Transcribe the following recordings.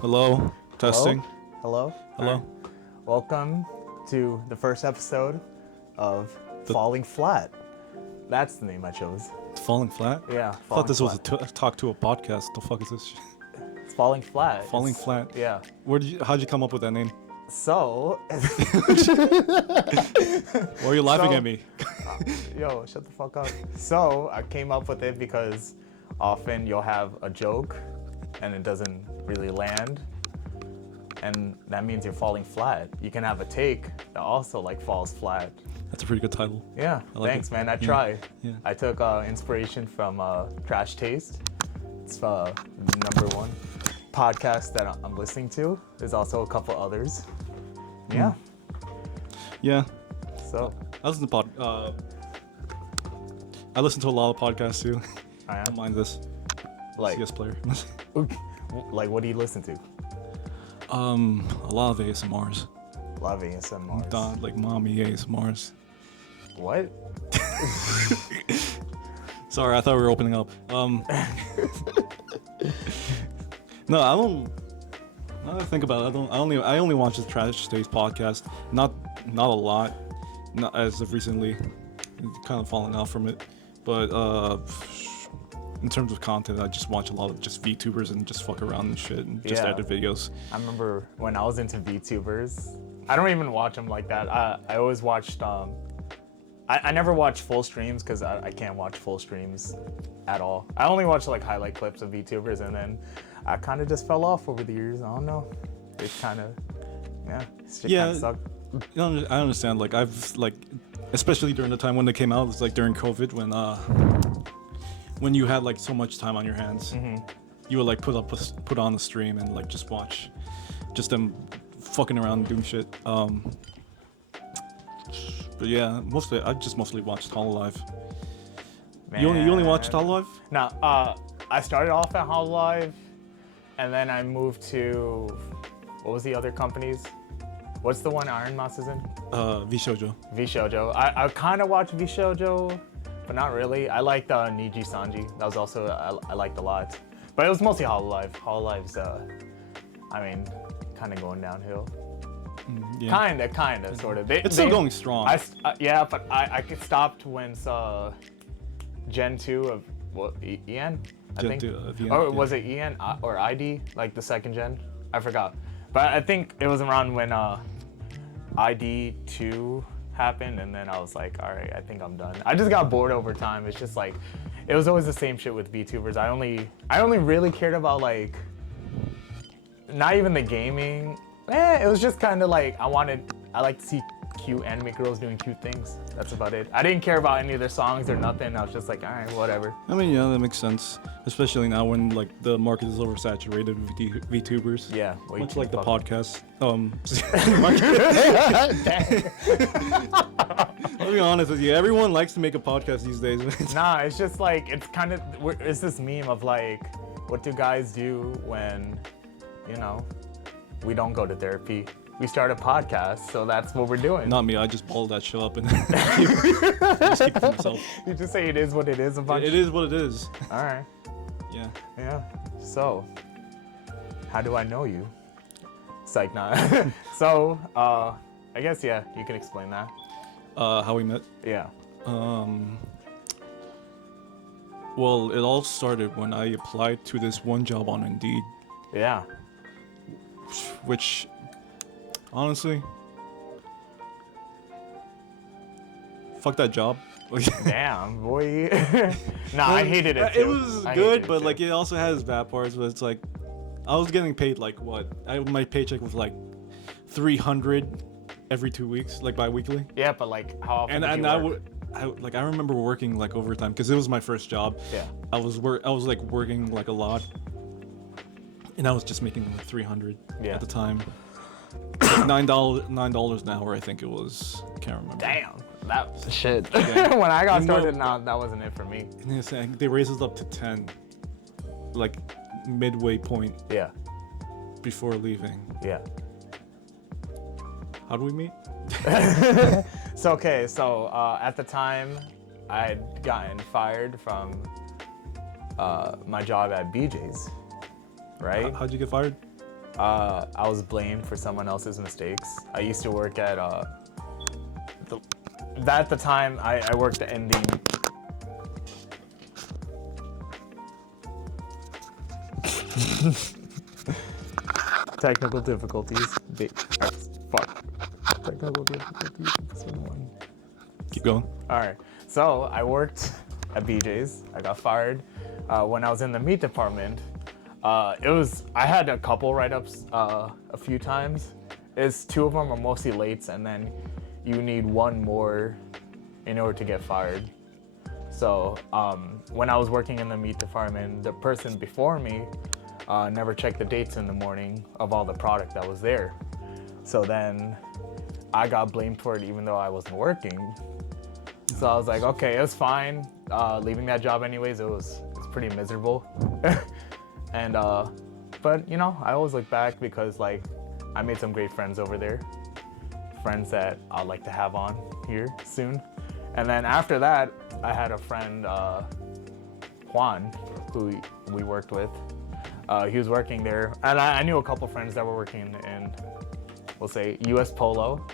Hello. Testing. Hello. Hello. All right. Welcome to the first episode of Falling Flat. That's the name I chose. Falling flat? Yeah. I thought this was a talk to a podcast. The fuck is this shit? It's Falling Flat. Falling Flat. Yeah. How'd you come up with that name? So. Why are you laughing at me? Yo, shut the fuck up. So I came up with it because often you'll have a joke and it doesn't really land. And that means you're falling flat. You can have a take that also falls flat. That's a pretty good title. Yeah, I like thanks, it. man. I Yeah. try. Yeah. I took inspiration from Trash Taste. It's the number one podcast that I'm listening to. There's also a couple others. Yeah. Yeah. So I listen to I listen to a lot of podcasts too. I Don't am mind this. like, CS player. what do you listen to? A lot of ASMRs. Love ASMR. Like mommy ASMRs. What? Sorry, I thought we were opening up. No, I don't. Now that I think about it, I only watch the Trash Taste podcast. Not a lot. Not as of recently. Kind of fallen out from it. But in terms of content, I just watch a lot of just VTubers and just fuck around and shit and just Yeah. edit videos. I remember when I was into VTubers. I don't even watch them like that. I always watched. I never watched full streams because I can't watch full streams at all. I only watch highlight clips of VTubers, and then I kind of just fell off over the years. I don't know. It kind of, shit Yeah. kind of sucked. I understand. Especially during the time when they came out, it was during COVID when you had so much time on your hands. Mm-hmm. You would put on a stream and just watch, just them fucking around and doing shit. But yeah, I just mostly watched Hololive. You only watched Hololive? No, I started off at Hololive, and then I moved to, what was the other companies? What's the one Iron Mouse is in? VShojo. VShojo. I kind of watched VShojo, but not really. I liked Niji Sanji. That was also, I liked a lot. But it was mostly Hololive. Hololive's, kind of going downhill. Yeah. Kind of, sort of. It's still going strong. Yeah, but I stopped when Gen 2 of EN, I Gen think. 2 of EN, Or yeah. was it EN or ID, the second gen? I forgot. But I think it was around when ID 2 happened, and then I was like, all right, I think I'm done. I just got bored over time. It's just it was always the same shit with VTubers. I only really cared about not even the gaming. It was just kind of I like to see cute anime girls doing cute things. That's about it. I didn't care about any of their songs or nothing. I was just all right, whatever. I mean, yeah, that makes sense. Especially now when the market is oversaturated with VTubers. Yeah. Much like the podcast. I'll be honest with you. Everyone likes to make a podcast these days. Nah, it's just it's kind of, it's this meme of what do guys do when, we don't go to therapy? We start a podcast, so that's what we're doing. Not me. I just balled that shit up and just keep it to myself. You just say it is what it is a bunch. It is what it is. All right. Yeah. Yeah. So, how do I know you? Psych, nah. So, I guess, yeah, you can explain that. How we met? Yeah. Well, it all started when I applied to this one job on Indeed, Yeah. which, honestly, fuck that job. Damn, boy. Nah, I hated it too. It was I good, hated but too. it also has bad parts. But it's I was getting paid what? My paycheck was 300 every 2 weeks, bi-weekly. Yeah, but how often And did you work? I remember working overtime because it was my first job. Yeah. I was working a lot, and I was just making 300 Yeah. at the time. $9 an hour, I think it was. I can't remember. Damn, that was shit. Yeah. When I got You know- started, that wasn't it for me. And they raised it up to 10, midway point Yeah. before leaving. Yeah. How do we meet? So at the time, I'd gotten fired from my job at BJ's, right? How'd you get fired? I was blamed for someone else's mistakes. I used to work at at the time I worked in the technical difficulties. Fuck. Technical difficulties. Keep going. All right. So I worked at BJ's. I got fired when I was in the meat department. I had a couple write-ups a few times. Two of them are mostly lates, and then you need one more in order to get fired. So when I was working in the meat department, the person before me never checked the dates in the morning of all the product that was there. So then I got blamed for it even though I wasn't working. So I was like, okay, it was fine. Leaving that job anyways, it's pretty miserable. And but you know, I always look back because like I made some great friends over there. Friends that I'd like to have on here soon. And then after that, I had a friend, Juan, who we worked with. He was working there, and I knew a couple friends that were working in, we'll say, US Polo.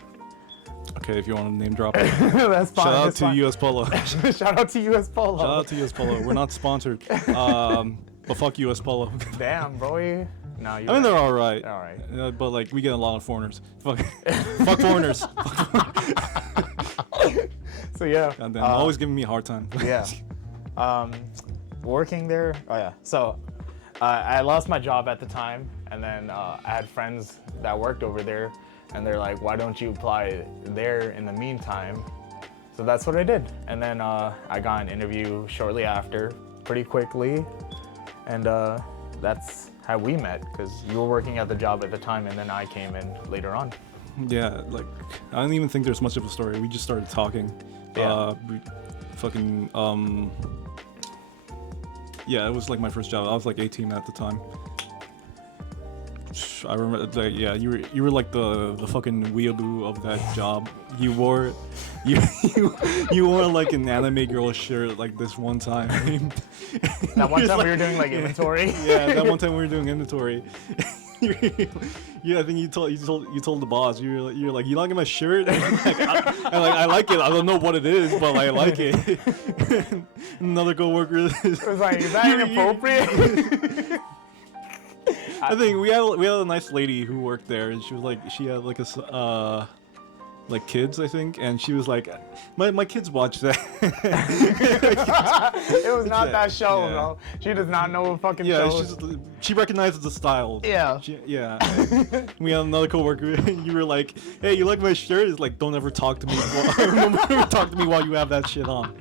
Okay, if you want to name drop it. That's fine. Shout out that's to fine. US Polo. Shout out to US Polo. Shout out to US Polo. We're not sponsored. But fuck US Polo. Damn, bro. No, I mean, they're all right. All right. But like, we get a lot of foreigners. Fuck, fuck foreigners. So yeah. Goddamn, always giving me a hard time. Yeah. Working there. Oh yeah. So I lost my job at the time, and then I had friends that worked over there, and they're like, "Why don't you apply there in the meantime?" So that's what I did, and then I got an interview shortly after, pretty quickly, and that's how we met, because you were working at the job at the time, and then I came in later on. Yeah, like, I don't even think there's much of a story. We just started talking. Yeah. Yeah, it was like my first job. I was like 18 at the time. I remember, like, yeah, you were like the fucking weeaboo of that job. You wore like an anime girl shirt like this one time. That one time we were doing like inventory. Yeah, that one time we were doing inventory. Yeah, I think you told the boss. You're like, you liking my shirt? I like it. I don't know what it is, but I like it. Another coworker It was like, is that inappropriate? I think we had a nice lady who worked there, and she was like, she had like like kids, I think, and she was like, my kids watch that. It was not that show, Yeah. bro. She does not know what fucking Yeah, show. she recognizes the style. Yeah. Yeah. We had another coworker, and you were like, "Hey, you like my shirt?" It's like, "Don't ever talk to me. Talk to me while you have that shit on."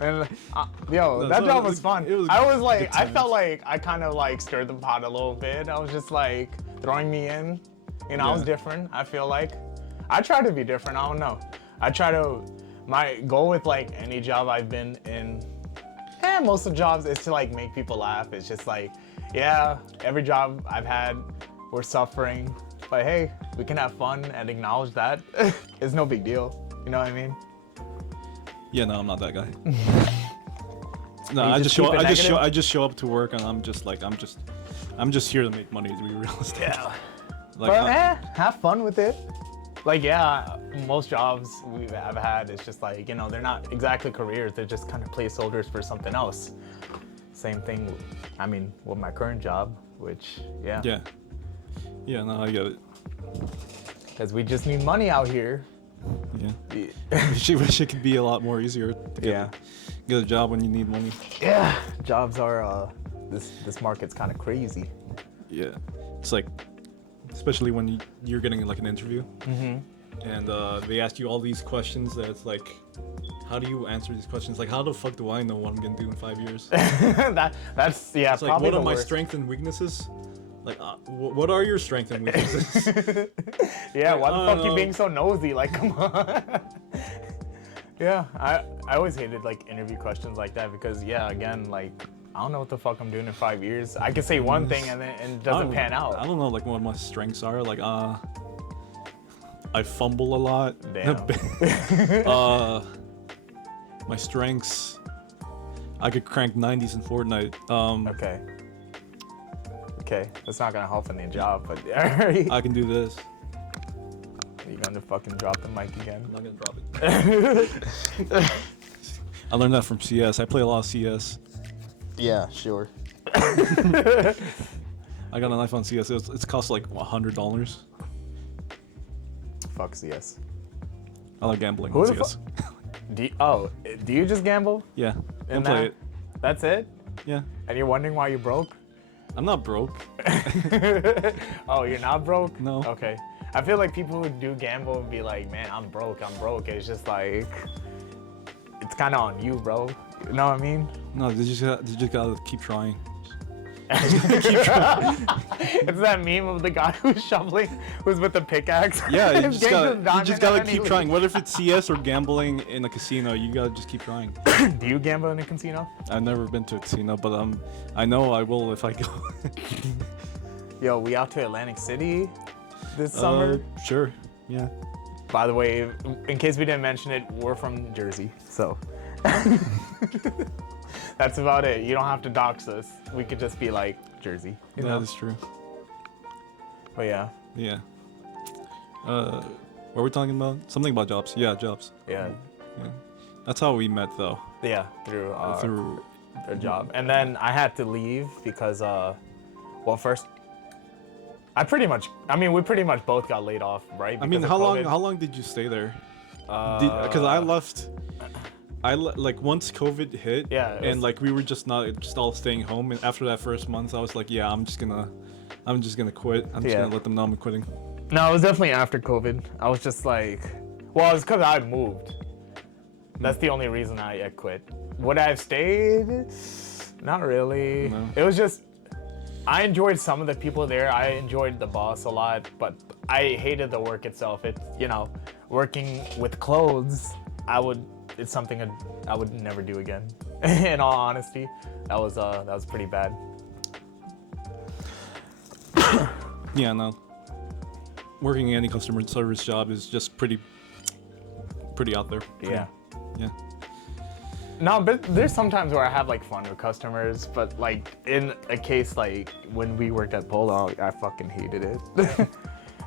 And No, that so job was fun. it was I was like, good I felt times. like I kind of like stirred the pot a little bit. I was just like throwing me in. You know, I was Yeah. different. I feel like I try to be different. I don't know. My goal with like any job I've been in, most of the jobs is to like make people laugh. It's just like, yeah, every job I've had, we're suffering, but hey, we can have fun and acknowledge that. It's no big deal. You know what I mean? Yeah, no, I'm not that guy. No, You I just just show. keep it negative? I just show up to work, and I'm just here to make money. To be realistic. Yeah. Like, But have fun with it. Like, yeah, most jobs I've had, it's just like, you know, they're not exactly careers. They're just kind of placeholders for something else. Same thing, I mean, with my current job, which, yeah. yeah. Yeah, no, I get it. Because we just need money out here. Yeah. Wish it could be a lot more easier to get a job when you need money. Yeah, jobs are, this market's kind of crazy. Yeah. It's like, especially when you're getting like an interview, and they ask you all these questions that it's like, how do you answer these questions? Like, how the fuck do I know what I'm gonna do in 5 years? That's yeah, It's like, probably what are the my worst. strengths and weaknesses? Like, what are your strengths and weaknesses? Yeah, Like, why I the don't fuck you know. being so nosy? Like, come on. Yeah, I always hated like interview questions like that because yeah, again, like I don't know what the fuck I'm doing in 5 years. I could say one thing and then it doesn't pan out. I don't know, like, what my strengths are. Like, I fumble a lot. Damn. My strengths, I could crank 90s in Fortnite. Okay. Okay, that's not gonna help in the job, but you're I can do this. gonna fucking drop the mic again. I'm not gonna drop it. I learned that from CS. I play a lot of CS. Yeah, sure. I got a knife on CS. It's cost like $100. Fuck CS. I like gambling Who on the CS. Do you just gamble? Yeah, In and play that? it. That's it? Yeah, And you're wondering why you broke? I'm not broke. Oh, you're not broke? No. Okay. I feel like people who do gamble would be like, man, I'm broke. It's just like, it's kind of on you, bro. You know what I mean? No, they just gotta keep trying. It's that meme of the guy who's shoveling, who's with the pickaxe. Yeah, you His just gang gotta, goes diamond you just gotta and then he keep trying. What if it's CS or gambling in a casino? You gotta just keep trying. leaves. Do you gamble in a casino? I've never been to a casino, but I know I will if I go. Yo, we out to Atlantic City this summer. Sure. Yeah. By the way, in case we didn't mention it, we're from Jersey, so that's about it. You don't have to dox us. We could just be like Jersey. You know? That is true. But yeah, Yeah. What were we talking about? Something about jobs. Yeah, jobs. yeah, Yeah. That's how we met, though. yeah. Through Through. a job, and then I had to leave because, well, first, we pretty much both got laid off, right? I mean, Because of how long? COVID. How long did you stay there? Uh, Because I left. Like once COVID hit. Yeah, it was- And like we were just all staying home, and after that first month, I was like, yeah, I'm just gonna quit. I'm just Yeah. gonna let them know I'm quitting. No, it was definitely after COVID. I was just like, well, it's because I moved. That's the only reason I quit. Would I have stayed? Not really. No. It was just, I enjoyed some of the people there. I enjoyed the boss a lot, but I hated the work itself. Working with clothes, it's something I would never do again. In all honesty, that was pretty bad. Yeah, no. Working any customer service job is just pretty out there. Yeah. Yeah. No, but there's sometimes where I have like fun with customers, but like in a case like when we worked at Polo, I fucking hated it.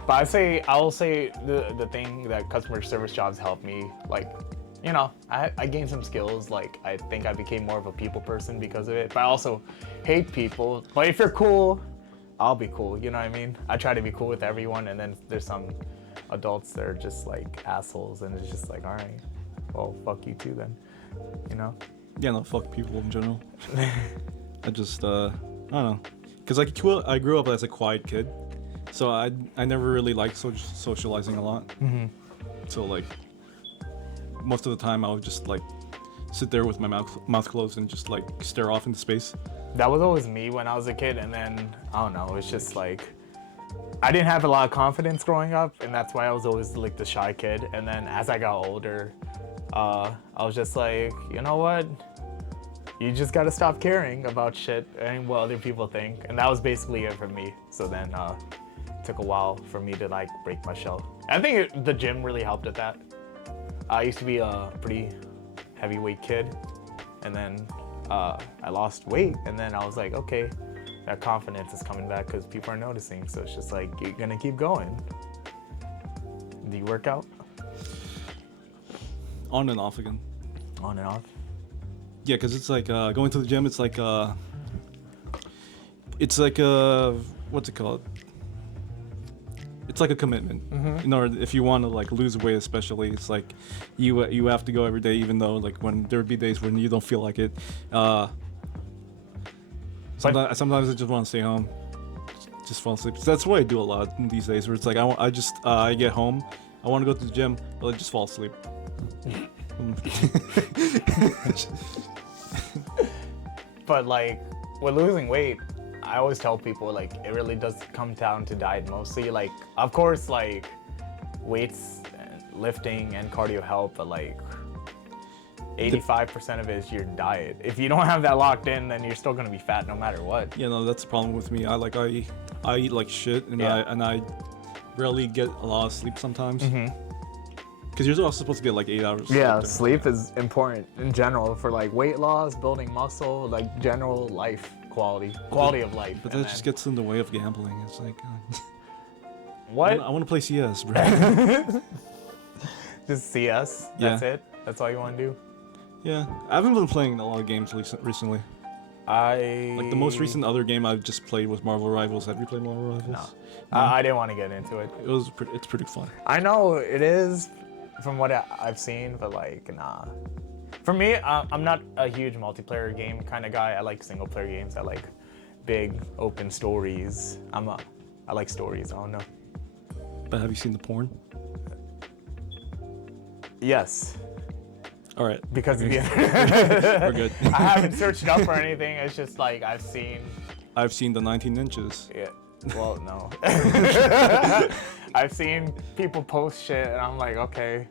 But I will say the thing that customer service jobs helped me, like, you know, I gained some skills. Like I think I became more of a people person because of it. But I also hate people. But if you're cool, I'll be cool. You know what I mean? I try to be cool with everyone, and then there's some adults that are just like assholes, and it's just like, all right, well, fuck you too then. You know? Yeah, no, fuck people in general. I just, I don't know. Because I grew up as a quiet kid, so I never really liked socializing a lot. Mm-hmm. So, like, most of the time I would just, like, sit there with my mouth closed and just, like, stare off into space. That was always me when I was a kid, and then, I don't know, it's just like, I didn't have a lot of confidence growing up, and that's why I was always like the shy kid. And then as I got older, I was just like, you know what? You just gotta stop caring about shit and what other people think. And that was basically it for me. So then it took a while for me to like break my shell. I think the gym really helped at that. I used to be a pretty heavyweight kid, and then I lost weight, and then I was like, okay, that confidence is coming back because people are noticing. So it's just like, you're gonna keep going. Do you work out? On and off again. On and off? Yeah, because it's like going to the gym. It's like what's it called? It's like a commitment. Mm-hmm. In order, if you want to like lose weight, especially, it's like you have to go every day, even though like when there would be days when you don't feel like it. Sometimes I just want to stay home, just fall asleep. So that's what I do a lot these days. Where it's like I get home, I want to go to the gym, but I just fall asleep. But like with losing weight, I always tell people like it really does come down to diet mostly. Like of course like weights, and lifting and cardio help, but like 85% of it is your diet. If you don't have that locked in, then you're still gonna be fat no matter what. Yeah, no, that's the problem with me. I eat like shit, and Yeah. I rarely get a lot of sleep sometimes. Mm-hmm. Because you're also supposed to get like 8 hours. Yeah, during- sleep is important in general for like weight loss, building muscle, like general life quality of life. But And that just then- gets in the way of gambling. It's like, what? I want to play CS, bro. Just CS. That's it. That's all you want to do. Yeah, I haven't been playing a lot of games recently. Like the most recent other game I've just played was Marvel Rivals. Have you played Marvel Rivals? No. I didn't want to get into it. It's pretty fun. I know it is from what I've seen, but like, nah. For me, I'm not a huge multiplayer game kind of guy. I like single player games. I like big open stories. I like stories. I don't know. But have you seen the porn? Yes, All right, because of the we're good. I haven't searched it up or anything. It's just like I've seen. I've seen the 19 inches. Yeah. Well, no. I've seen people post shit, and I'm like, okay.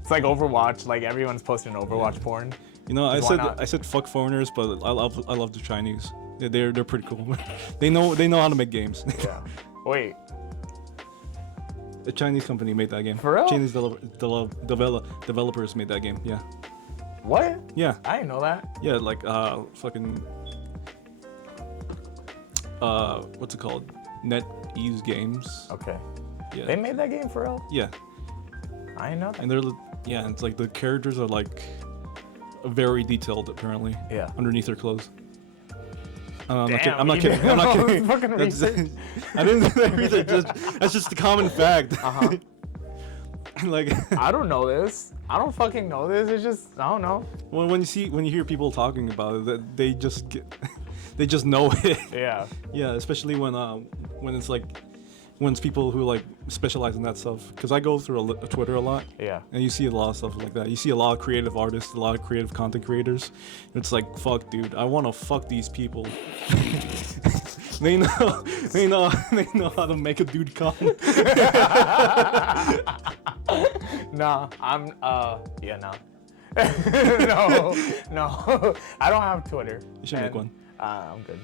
It's like Overwatch. Like everyone's posting Overwatch porn. You know, Why not? I said fuck foreigners, but I love the Chinese. They're pretty cool. they know how to make games. Yeah. Wait. A Chinese company made that game. For real? Chinese developers made that game. Yeah. What? Yeah. I didn't know that. Yeah, like fucking what's it called? NetEase Games. Okay. Yeah. They made that game for real? Yeah. I didn't know that. And it's like the characters are like very detailed apparently. Yeah. Underneath their clothes. I'm Damn, not you kidding. did I'm not all kidding. this fucking That's- research. I didn't do that research. That's just a common fact. Uh-huh. Like I don't know this. I don't fucking know this. It's just I don't know. when you hear people talking about it, that they just know it. Yeah. Yeah, especially when it's like when it's people who like specialize in that stuff. Because I go through Twitter a lot. Yeah. And you see a lot of stuff like that. You see a lot of creative artists, a lot of creative content creators. It's like, fuck, dude, I want to fuck these people. they know how to make a dude come. Nah, I'm yeah, no. no. I don't have Twitter. You should make one. I'm good.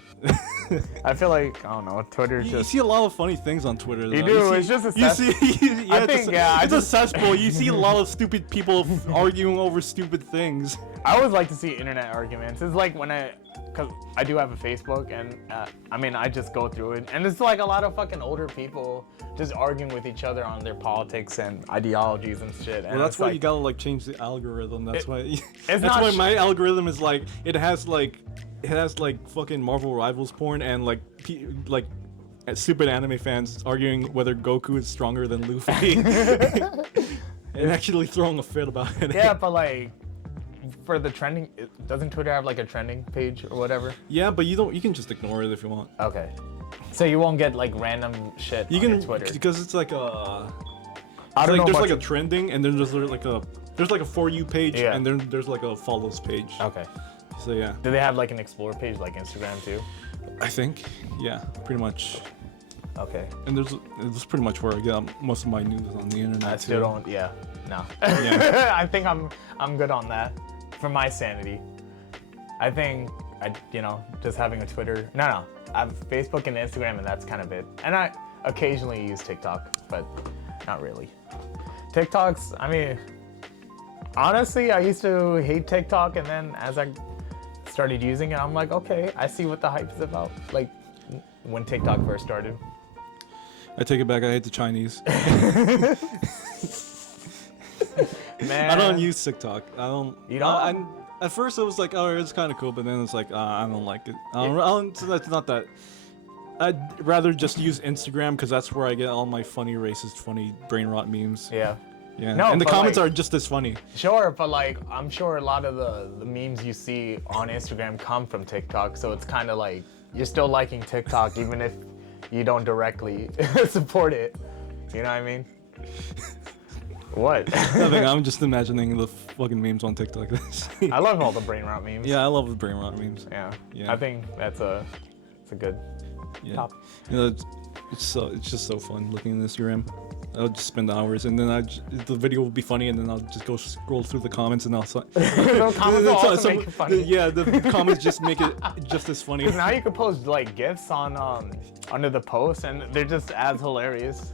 I feel like I don't know. Twitter's You just see a lot of funny things on Twitter. You though. do, it's just a you cess- see, yeah, I think, yeah, I it's just- a cesspool. You see a lot of stupid people arguing over stupid things. I always like to see internet arguments. It's like when cause I do have a Facebook, and I mean I just go through it, and it's like a lot of fucking older people just arguing with each other on their politics and ideologies and shit. And Well, that's it's why like, you gotta like change the algorithm. That's why. That's not why sh- my algorithm is like it has like fucking Marvel Rivals porn and like stupid anime fans arguing whether Goku is stronger than Luffy, and actually throwing a fit about it. Yeah, but like for the trending, doesn't Twitter have like a trending page or whatever? Yeah, but you can just ignore it if you want. Okay. So you won't get like random shit You on your can Twitter. because it's like I It's don't know like, there's about like a you- trending, and then there's like a For You page, Yeah. and then there's like a follows page. Okay. So yeah, Do they have like an explore page like Instagram too? I think yeah, pretty much. Okay. And that's pretty much where I get most of my news on the internet. I still too. don't. Yeah. No. Yeah. I think I'm good on that for my sanity. I think just having a Twitter. No. I have Facebook and Instagram, and that's kind of it. And I occasionally use TikTok, but not really. TikToks. I mean, honestly, I used to hate TikTok, and then as I started using it, I'm like, okay, I see what the hype is about. Like when TikTok first started. I take it back. I hate the Chinese. Man. I don't use TikTok. I don't. You don't? At first, it was like, oh, it's kind of cool, but then it's like, I don't like it. I don't, so that's not that. I'd rather just use Instagram because that's where I get all my funny, racist, funny brain rot memes. Yeah. Yeah. No, and the but, comments like- are just as funny. Sure, but like I'm sure a lot of the memes you see on Instagram come from TikTok, so it's kind of like you're still liking TikTok even if you don't directly support it. You know what I mean? What? Nothing. I'm just imagining the fucking memes on TikTok. I love all the brain rot memes. Yeah, I love the brain rot memes. Yeah. Yeah. I think it's a good Yeah. top. You know, it's just so fun looking at Instagram. I'll just spend hours, and then the video will be funny, and then I'll just go scroll through the comments, and I'll. The comments will also make it funny. Yeah, the comments just make it just as funny. Now you can post like gifs on under the post, and they're just as hilarious.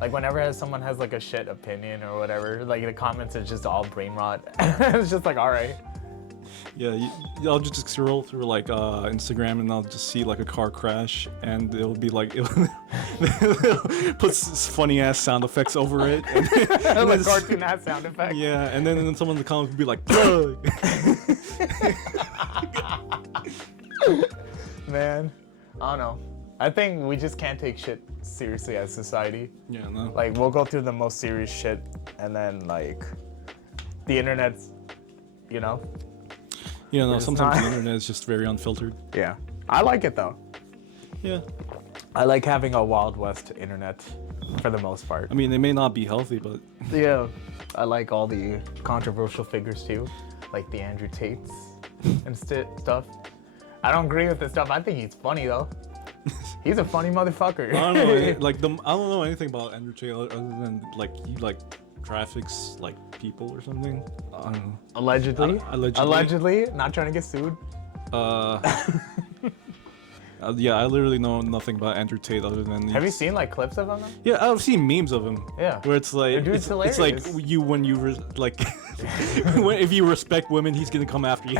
Like whenever someone has like a shit opinion or whatever, like the comments are just all brain rot. It's just like, all right. Yeah, I'll just scroll through like Instagram and I'll just see like a car crash and it'll be like it'll put funny ass sound effects over it. And Like then cartoon ass sound effect. yeah, and then someone in the comments will be like, "Plug." Man, I don't know. I think we just can't take shit seriously as society. Yeah, no. Like we'll go through the most serious shit, and then like the internet's, you know. Yeah, no. It's Sometimes not- the internet is just very unfiltered. Yeah. I like it though. Yeah. I like having a Wild West internet for the most part. I mean, they may not be healthy, but Yeah. I like all the controversial figures too, like the Andrew Tates and stuff. I don't agree with this stuff. I think he's funny though. He's a funny motherfucker. I don't know. Like I don't know anything about Andrew Tate other than like he like traffics like people or something. I don't know. Allegedly. Allegedly. Allegedly. Not trying to get sued. Yeah, I literally know nothing about Andrew Tate other than. Have you seen like clips of him? Yeah, I've seen memes of him. Yeah. Where it's like The dude's it's like hilarious. you when you like if you respect women, he's gonna come after you.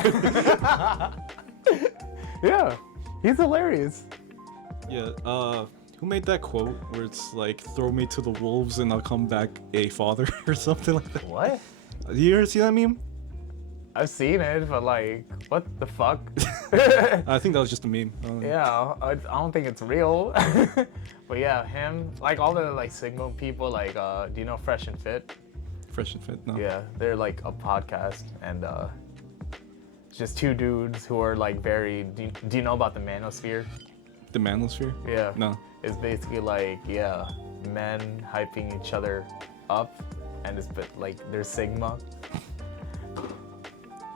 Yeah. He's hilarious. Yeah. Who made that quote where it's like "throw me to the wolves and I'll come back a father" or something like that? What? Did you ever see that meme? I've seen it, but like, what the fuck? I think that was just a meme. Yeah, I don't think it's real. But yeah, him, like all the like Sigma people, like, do you know Fresh and Fit? Fresh and fit. No. Yeah, they're like a podcast, and it's just two dudes who are like very. Do you know about the manosphere? The manosphere? Yeah. No. It's basically like, yeah, men hyping each other up, and it's like they're Sigma,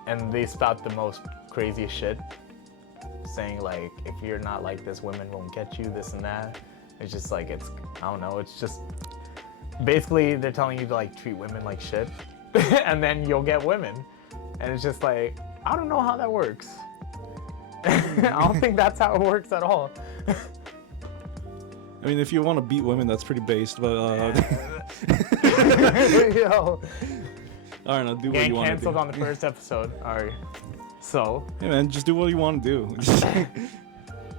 and they spout the most craziest shit, saying like, if you're not like this, women won't get you, this and that. It's just like I don't know. It's just basically they're telling you to like treat women like shit, and then you'll get women, and it's just like I don't know how that works. I don't think that's how it works at all. I mean, if you want to beat women, that's pretty based, but Yo, I don't know, do what getting you want to canceled do. on the first episode. All right. So. Hey man, just do what you want to do. I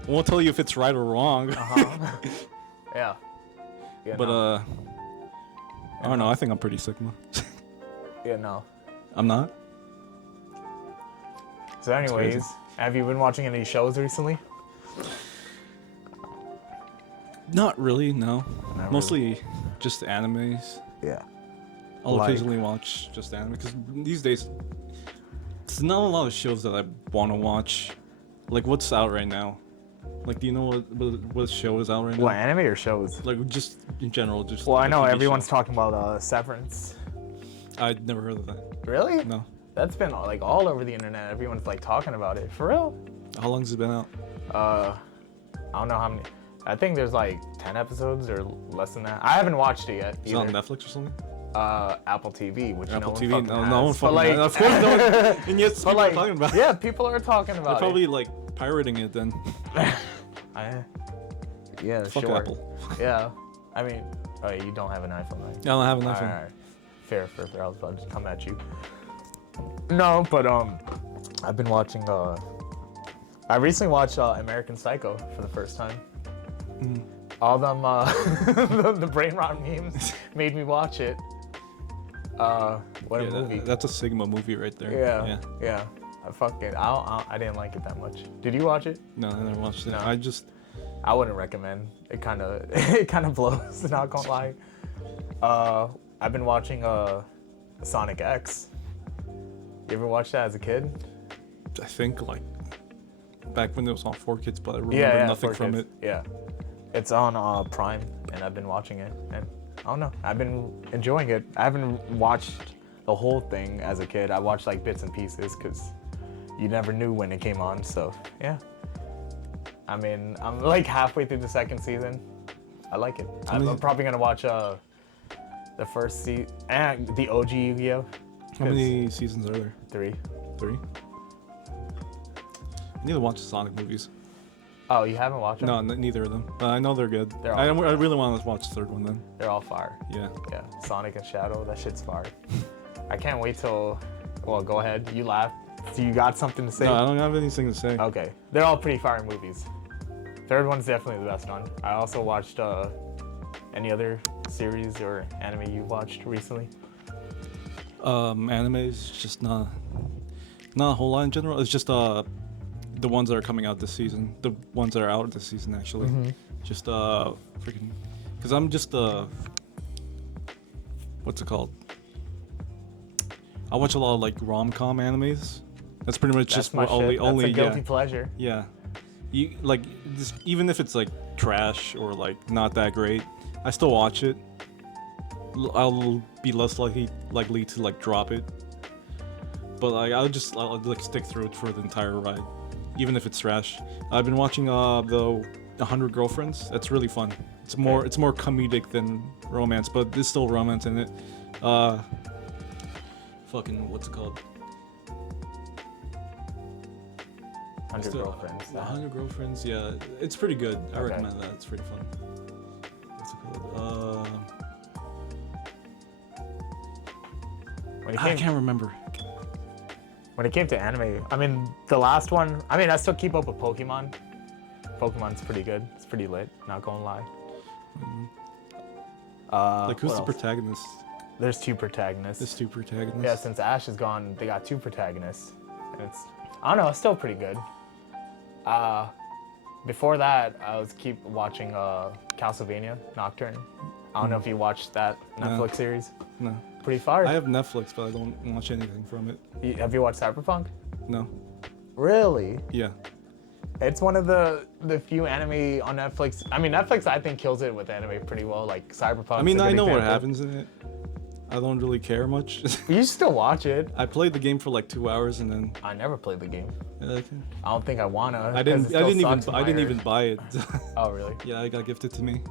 won't tell you if it's right or wrong. Yeah. Yeah. But no. I don't know. I think I'm pretty Sigma. Yeah. No. I'm not. So, anyways, have you been watching any shows recently? Not really. No. Not Mostly just animes. Yeah. I'll Like- occasionally watch just anime because these days it's not a lot of shows that I want to watch. Like what's out right now? Like, do you know what show is out right now? What, anime or shows? Like just in general, just. Well, I like know TV everyone's show. talking about Severance. I'd never heard of that. Really? No. That's been like all over the internet. Everyone's like talking about it. For real? How long has it been out? I don't know how many. I think there's like 10 episodes or less than that. I haven't watched it yet. Is it on Either. Netflix or something? Apple TV, which Apple no TV? one No, fucking no one has. fucking. But, like, Of course, no one. And yes, but people like, are talking about. yeah, people are talking They're about probably like pirating it then. yeah, Fuck sure. Apple. Yeah, I mean, oh, you don't have an iPhone, right? I don't have an All iPhone. right, all right. Fair. I was about to come at you. No, but I've been watching. I recently watched American Psycho for the first time. Mm. All them the brain rot memes made me watch it. What a Yeah, movie! that's a Sigma movie right there. Yeah. I didn't like it that much. Did you watch it? No, I never watched it. No. I I wouldn't recommend. It kind of blows. Not gonna lie. I've been watching Sonic X. You ever watch that as a kid? think like back when it was on 4Kids, but I remember Yeah, nothing for from kids. it. Yeah, it's on Prime, and I've been watching it, and I don't know. I've been enjoying it. I haven't watched the whole thing as a kid. I watched like bits and pieces because you never knew when it came on. So yeah. I mean, I'm like halfway through the second season. I like it. I'm probably gonna watch the first season and the OG Yu-Gi-Oh. How many seasons are there? 3. 3? I need to watch the Sonic movies. Oh, you haven't watched them? No, neither of them. I know they're good. They're all I good. really want to watch the third one then. They're all fire. Yeah. Yeah, Sonic and Shadow, that shit's fire. I can't wait till. Well, go ahead. You laugh. So you got something to say? No, I don't have anything to say. Okay, they're all pretty fire movies. Third one's definitely the best one. I also watched any other series or anime you watched recently. Animes, just not a whole lot in general. It's just the ones that are coming out this season. The ones that are out this season actually. Just freaking, cause I'm just what's it called? I watch a lot of like rom-com animes. That's pretty much That's just my what shit. only That's a guilty yeah. pleasure. Yeah. You like just, even if it's like trash or like not that great, I still watch it. I'll be less likely to like drop it. But like I'll like stick through it for the entire ride, even if it's trash. I've been watching the 100 Girlfriends. That's really fun. It's more comedic than romance, but there's still romance in it. Fucking what's it called? 100 Girlfriends. 100 Girlfriends. Yeah, it's pretty good. I Okay. recommend that. It's pretty fun. What's it called? When it I came, can't remember. when it came to anime, I mean, the last one, I mean, I still keep up with Pokemon. Pokemon's pretty good. It's pretty lit, not gonna lie. Like who's what the else? protagonist? There's two protagonists. There's two protagonists. Yeah, since Ash is gone, they got two protagonists. And it's, I don't know, it's still pretty good. Before that, I was keep watching Castlevania Nocturne. I don't know if you watched that Netflix series. No. Pretty fire. I have Netflix, but I don't watch anything from it. Have you watched Cyberpunk? No. Really? Yeah. It's one of the few anime on Netflix. I mean, Netflix I think kills it with anime pretty well. Like Cyberpunk. I mean, I know what happens in it. I don't really care much. You still watch it. I played the game for like 2 hours and then I never played the game. I I don't think I wanna. I 'cause didn't it still even sucks in I my didn't ear. even buy it. Oh really? Yeah, it got gifted to me.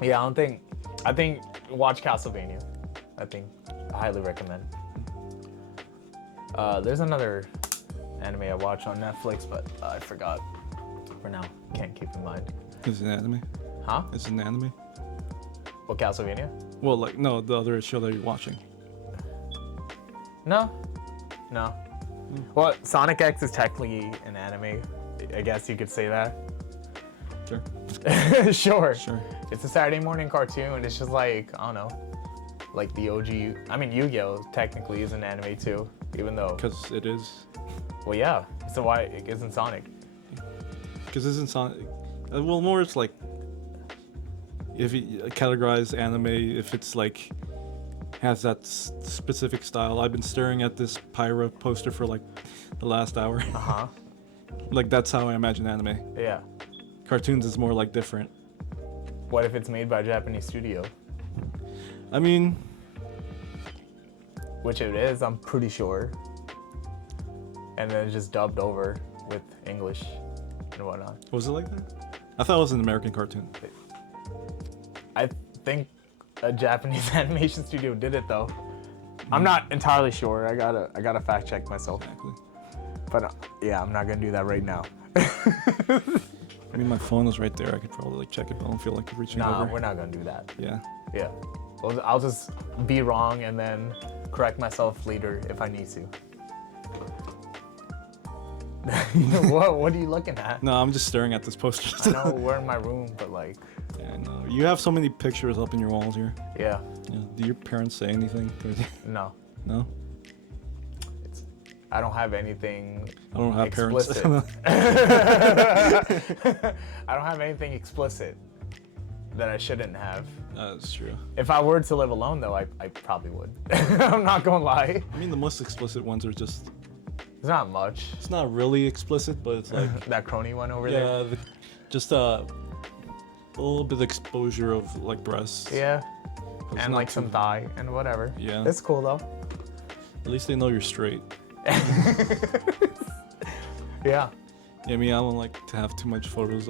Yeah, I don't think. I think watch Castlevania. I think I highly recommend. There's another anime I watch on Netflix, but I forgot. For now, can't keep in mind. It's an anime. Huh? It's an anime. What Castlevania? Well, like no, the other show that you're watching. No. Well, Sonic X is technically an anime. I guess you could say that. Sure. Sure. Sure. It's a Saturday morning cartoon. It's just like, I don't know, like the OG. I mean, Yu-Gi-Oh! Technically is an anime too, even though. Because it is. Well, yeah. So why it isn't Sonic? Because isn't Sonic? Well, more it's like if you categorize anime, if it's like has that specific style. I've been staring at this Pyra poster for like the last hour. Uh huh. Like that's how I imagine anime. Yeah. Cartoons is more like different. What if it's made by a Japanese studio? I mean, Which it is, I'm pretty sure. And then it's just dubbed over with English and whatnot. was it like that? I thought it was an American cartoon. I think a Japanese animation studio did it though. I'm not entirely sure. I gotta fact check myself. Exactly. But yeah, I'm not gonna do that right now. I mean, my phone is right there. I could probably like check it, but I don't feel like reaching Nah, over. we're not gonna do that. Yeah. Yeah. I'll just be wrong and then correct myself later if I need to. What are you looking at? No, I'm just staring at this poster. I know we're in my room, but like, Yeah, I know. You have so many pictures up in your walls here. yeah, Yeah. Do your parents say anything? no. No. I don't have anything I don't have explicit. parents. I don't have anything explicit that I shouldn't have. That's true. If I were to live alone, though, I probably would. I'm not gonna lie. I mean, the most explicit ones are just. It's not much. It's not really explicit, but it's like. That crony one over there. Yeah, just a little bit of exposure of like breasts. Yeah. But it's And not like too- some thigh and whatever. Yeah. It's cool though. At least they know you're straight. Yeah. Yeah, I mean, I don't like to have too much photos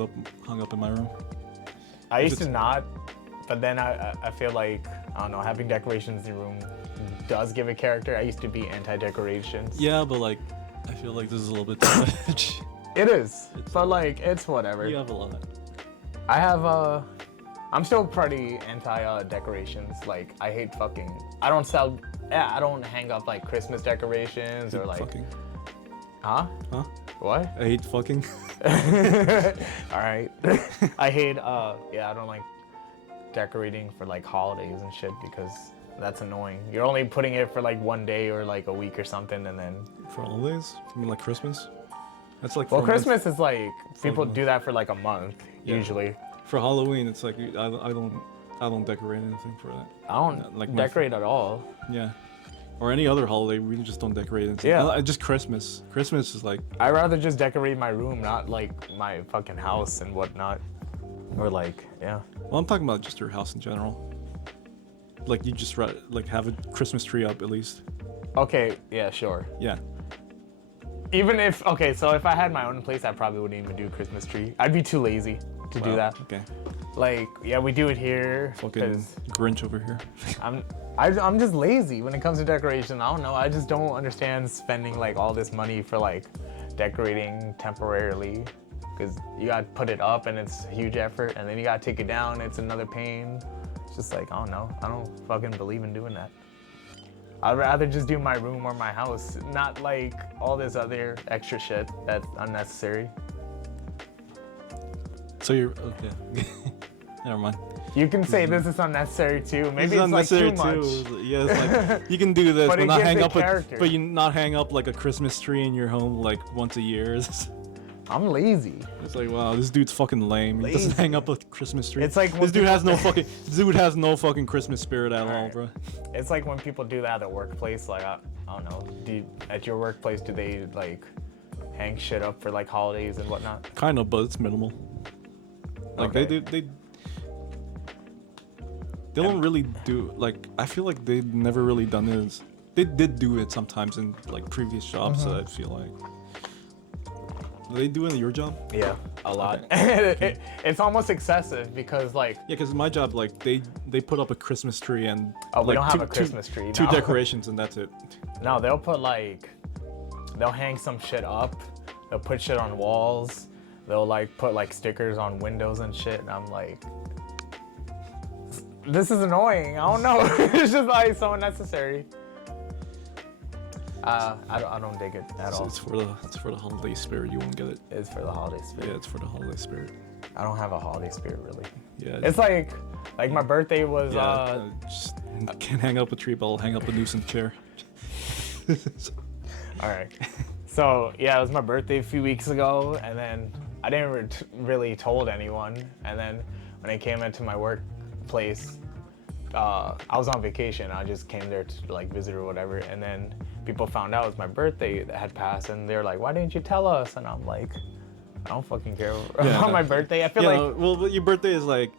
hung up in my room. I If used to it's- not, but then I feel like, I don't know, having decorations in your room does give a character. I used to be anti-decorations. Yeah, but like, I feel like this is a little bit too much. It is, but like it's whatever. You have a lot. I have I'm still pretty anti decorations. Like I hate fucking. I don't sell. Yeah, I don't hang up like Christmas decorations or like. Fucking. Huh? Huh? What? I hate fucking. All right. I hate. Yeah, I don't like decorating for like holidays and shit because that's annoying. You're only putting it for like one day or like a week or something, and then. For holidays? I mean, like Christmas? That's like. Well, for a month. Christmas is like people month. do that for like a month Yeah. usually. For Halloween, it's like I don't decorate anything for that. I don't Like my decorate at all. Yeah. Or any other holiday, we just don't decorate anything. Yeah. Just Christmas. Christmas is like. I'd rather just decorate my room, not like my fucking house and whatnot. Or like, yeah. Well, I'm talking about just your house in general. Like you just like have a Christmas tree up at least. Okay, yeah, sure. Yeah. Even if, okay, so if I had my own place, I probably wouldn't even do Christmas tree. I'd be too lazy to do Wow, that. Okay. Like, yeah, we do it here Fucking because Grinch over here. I'm just lazy when it comes to decoration. I don't know. I just don't understand spending like all this money for like decorating temporarily because you got to put it up and it's a huge effort and then you got to take it down. It's another pain. It's just like, I don't know. I don't fucking believe in doing that. I'd rather just do my room or my house, not like all this other extra shit that's unnecessary. So you're okay. Never mind. You can say this is unnecessary too. Maybe It's it's like unnecessary too much. too. Yeah, it's like you can do this, But but it not gives hang it up character. but you not hang up like a Christmas tree in your home like once a year. I'm lazy. It's like, wow, this dude's fucking lame. He doesn't Lazy. hang up a Christmas tree. It's like when this dude people- has no fucking Christmas spirit at all, Alright. bro. It's like when people do that at the workplace. Like I don't know. At your workplace, do they like hang shit up for like holidays and whatnot? Kind of, but it's minimal. Like Okay. they don't really do like I feel like they've never really done this. They did do it sometimes in like previous jobs. Mm-hmm. I feel like. Do they do it in your job? Yeah, a lot. It's almost excessive because like Yeah, because my job, like they put up a Christmas tree and we like don't have a Christmas tree. two no. decorations and that's it. No, they'll put like they'll hang some shit up. They'll put shit on walls. They'll like put like stickers on windows and shit. And I'm like, this is annoying. I don't know. It's just like so unnecessary. I don't dig it at all. It's for the holiday spirit. You won't get it. It's for the holiday spirit. Yeah, it's for the holiday spirit. I don't have a holiday spirit really. Yeah. It's like my birthday was just can't hang up a tree, but I'll hang up a nuisance chair. all right. So yeah, it was my birthday a few weeks ago, and then I didn't really told anyone. And then when I came into my workplace, I was on vacation. I just came there to like visit or whatever, and then people found out it was my birthday that had passed, and they're like, "Why didn't you tell us?" And I'm like, "I don't fucking care about my birthday." I feel Yeah, like well, your birthday is like,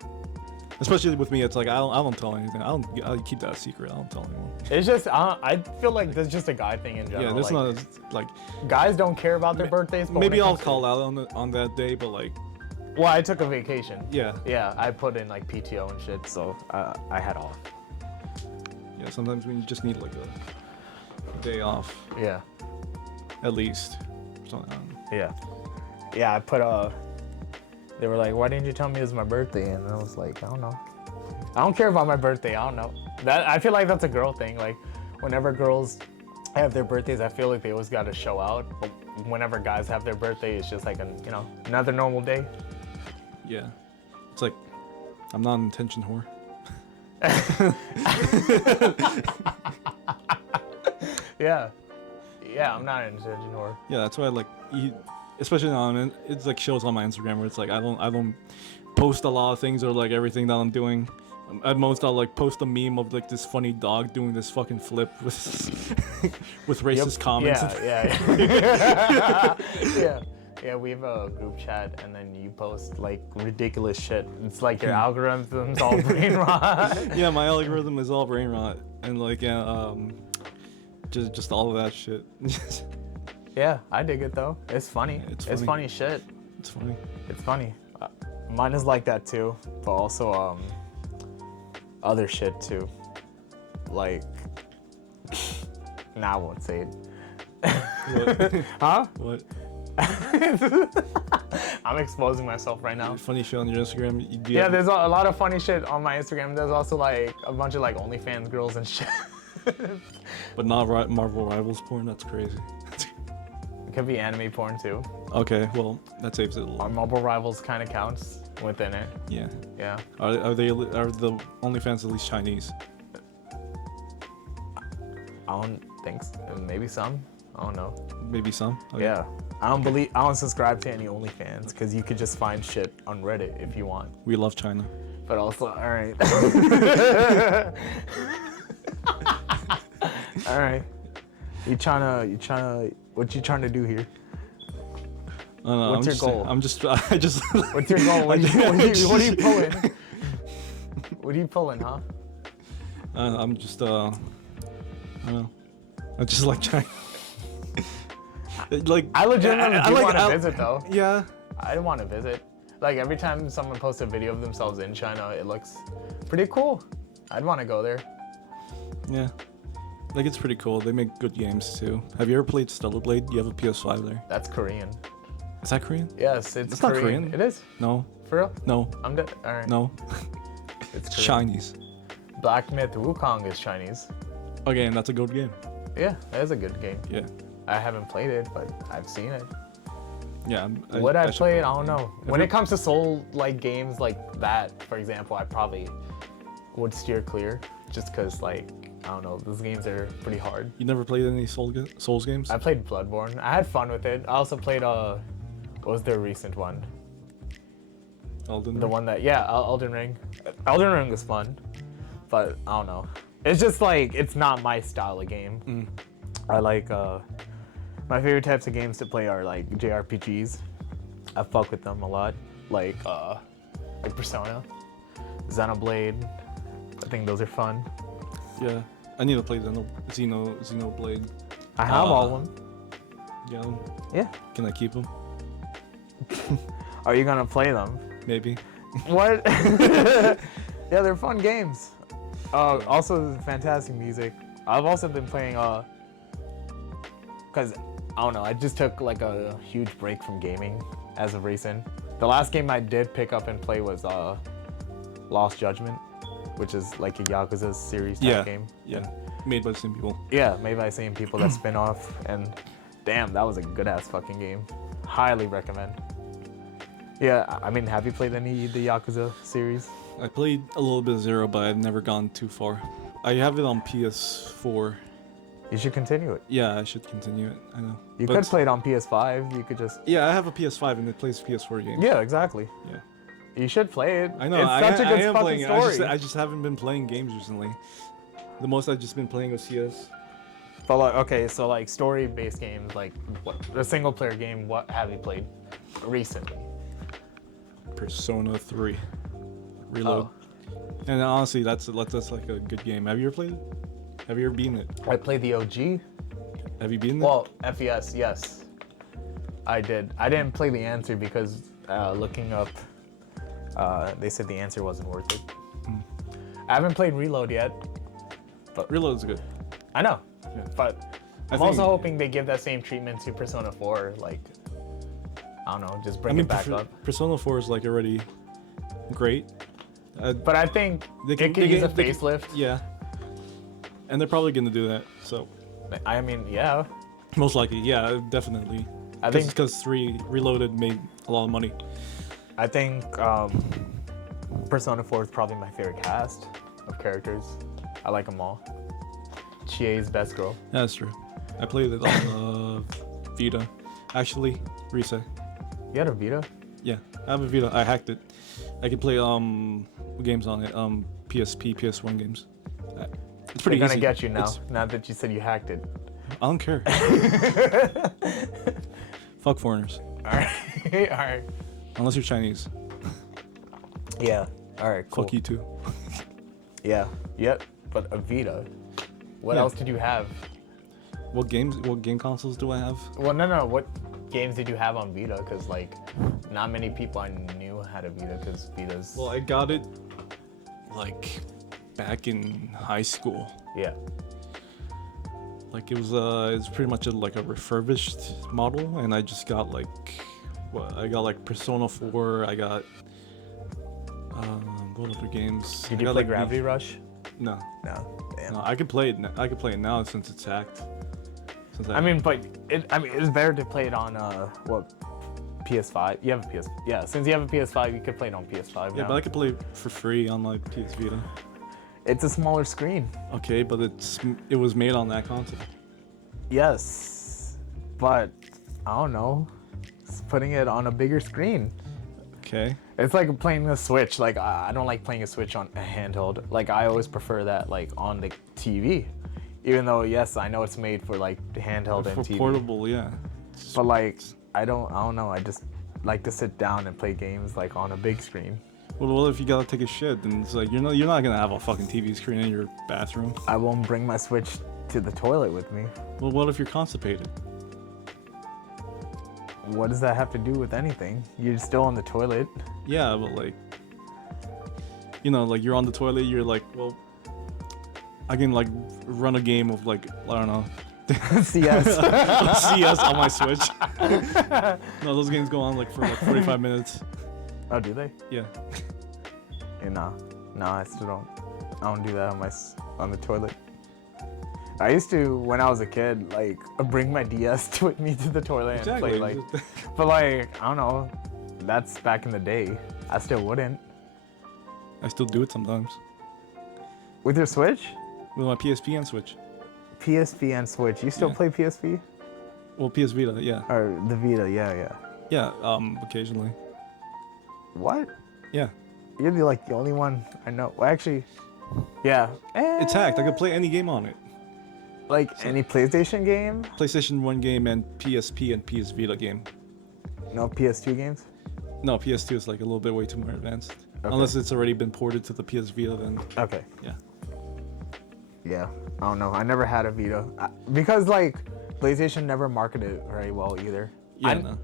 especially with me, it's like I don't tell anything. I keep that a secret. I don't tell anyone. it's just I feel like that's just a guy thing in general. Yeah, there's like, not like guys don't care about their birthdays. But maybe when it I'll comes to- call out on that day, but like Well, I took a vacation. yeah, Yeah, I put in like PTO and shit, so I had off. yeah. Sometimes we just need like a day off Yeah, at least. So, yeah, yeah. I put They were like, "Why didn't you tell me it was my birthday?" And I was like, "I don't know. I don't care about my birthday. I don't know." That I feel like that's a girl thing. Like, whenever girls have their birthdays, I feel like they always got to show out. But whenever guys have their birthday, it's just like another normal day. yeah, it's like I'm not an attention whore. Yeah, yeah. I'm not an attention whore. Yeah, that's why I like, especially on it's like shows on my Instagram where it's like I don't post a lot of things or like everything that I'm doing. At most, I'll like post a meme of like this funny dog doing this fucking flip with with racist comments. Yeah, yeah. Yeah, we have a group chat, and then you post like ridiculous shit. It's like your algorithm's all brain rot. Yeah, my algorithm is all brain rot and like just all of that shit. Yeah, I dig it though. It's funny. Yeah, it's It's funny. funny shit. It's funny. It's funny. Mine is like that too, but also other shit too. Like, nah, I won't say it. What? Huh? What? I'm exposing myself right now. Funny shit on your Instagram. Do you Yeah, have- there's a lot of funny shit on my Instagram. There's also like a bunch of like OnlyFans girls and shit. but not Marvel Rivals porn. That's crazy. It could be anime porn too. Okay, well that saves it a Our little. Marvel Rivals kind of counts within it. Yeah. Yeah. Are the OnlyFans at least Chinese? I don't think so. Maybe some. I don't know. Maybe some. Okay. Yeah. I don't subscribe to any OnlyFans because you could just find shit on Reddit if you want. We love China. But also, all right. All right. What you trying to do here? I don't know, What's I'm your just, goal? I just. What's your goal? What are you pulling? What are you pulling, huh? I'm just I don't know. I just like China. Like I legitimately I do like- want to I- visit though. Yeah. I want to visit. Like every time someone posts a video of themselves in China, it looks pretty cool. I'd want to go there. Yeah. Like it's pretty cool. They make good games too. Have you ever played Stellar Blade? You have a PS5 there. That's Korean. Is that Korean? Yes, it's It's not Korean. Korean. It is. No. For real? No. I'm dead. All right. No. It's It's Korean. Chinese. Black Myth Wukong is Chinese. Okay, and that's a good game. Yeah, that is a good game. Yeah. I haven't played it, but I've seen it. Yeah. Would I should play it? it. I don't know. When it comes to soul-like games like that, for example, I probably would steer clear, just because like I don't know, those games are pretty hard. You never played any Souls games? I played Bloodborne. I had fun with it. I also played what was their recent one? Elden The Ring? one that Elden Ring. Elden Ring was fun, but I don't know. It's just like it's not my style of game. I like my favorite types of games to play are like JRPGs. I fuck with them a lot. Like Persona, Xenoblade. I think those are fun. Yeah. I need to play Xenoblade. I have all of them. Yeah. Yeah. Can I keep them? Are you gonna play them? Maybe. What? Yeah, they're fun games. Also, fantastic music. I've also been playing, cause I don't know. I just took like a huge break from gaming as of recent. The last game I did pick up and play was Lost Judgment, which is like a Yakuza series type game. Yeah. Made by the same people. Yeah, made by the same people that spin off, and damn, that was a good ass fucking game. Highly recommend. Yeah, I mean, have you played any of the Yakuza series? I played a little bit of Zero, but I've never gone too far. I have it on PS4. You should continue it. Yeah, I should continue it. I know. You But- could play it on PS5. You could just. Yeah, I have a PS5 and it plays PS4 games. Yeah, exactly. Yeah. You should play it. I know. It's such a I good am fucking playing it. story. I just haven't been playing games recently. The most I've just been playing was CS. But like, okay, so like story-based games, like what, a single-player game. What have you played recently? Persona 3. Reload. And honestly, that's like a good game. Have you ever played it? Have you ever beaten it? I played the OG. Have you beaten it? Well, FES, yes. I did. I didn't play the answer because looking up, they said the answer wasn't worth it. I haven't played Reload yet. Reload's good. I know, Yeah. but I I'm also think- hoping they give that same treatment to Persona 4. Like, I don't know, just bring it back up. Persona 4 is like already great. But I think They it can- could they use a can- they can- facelift. Yeah. And they're probably gonna do that. So I mean, yeah. most likely, yeah, definitely. I think Because 3 Reloaded made a lot of money. Persona 4 is probably my favorite cast of characters. I like them all. Chie's best girl. That's true. I played it on Vita. Actually, Risa. You had a Vita? Yeah, I have a Vita. I hacked it. I can play games on it. PSP, PS1 games. It's pretty They're gonna easy. get you now. It's- Now that you said you hacked it. I don't care. Fuck foreigners. All right. All right. Unless you're Chinese. Yeah. All right. Cool. Fuck you too. Yeah. Yep. But a Vita. What Yeah. else did you have? What game consoles do I have? Well, no. What games did you have on Vita? Because like, not many people I knew had a Vita. Because Vitas. Well, I got it like back in high school. Yeah. Like it's pretty much like a refurbished model, and I just got like, I got like Persona 4. I got what other games? Did I you got, play like, Gravity Rush? No, No. Damn. no. I could play it. I could play it now since it's hacked. Since I mean, but it's better to play it on what PS5. You have a PS. Yeah, since you have a PS5, you could play it on PS5 yeah, now. but I could play it for free on my PS Vita. It's a smaller screen. Okay, but it was made on that console. Yes, but I don't know. It's putting it on a bigger screen. Okay. It's like playing a Switch. Like I don't like playing a Switch on a handheld. Like I always prefer that like on the TV. Even though yes, I know it's made for like handheld and For TV. portable, yeah. But like I don't know. I just like to sit down and play games like on a big screen. Well, what if you gotta take a shit? Then it's like you're not gonna have a fucking TV screen in your bathroom. I won't bring my Switch to the toilet with me. Well, what if you're constipated? What does that have to do with anything? You're still on the toilet. Yeah, but like, like you're on the toilet. You're like, well, I can like run a game of like I don't know. CS. CS on my Switch. No, those games go on like for like 45 minutes. Oh, do they? Yeah. Yeah, no, I still don't. I don't do that on the toilet. I used to when I was a kid, like bring my DS with me to the toilet and play like. But like I don't know, that's back in the day. I still wouldn't. I still do it sometimes With your Switch, with my PSP and Switch. PSP and Switch. You still Yeah. play PSP Well, PS Vita, yeah, or the Vita? Yeah. yeah. Occasionally. What? Yeah. You're the only one I know. Well, actually, yeah. It's hacked. I could play any game on it. Like any PlayStation game? PlayStation 1 game and PSP and PS Vita game. No PS2 games? No, PS2 is like a little bit way too more advanced. Okay. Unless it's already been ported to the PS Vita, then Okay. yeah. Yeah. I don't know. I never had a Vita. Because like PlayStation never marketed it very well either. Yeah, no.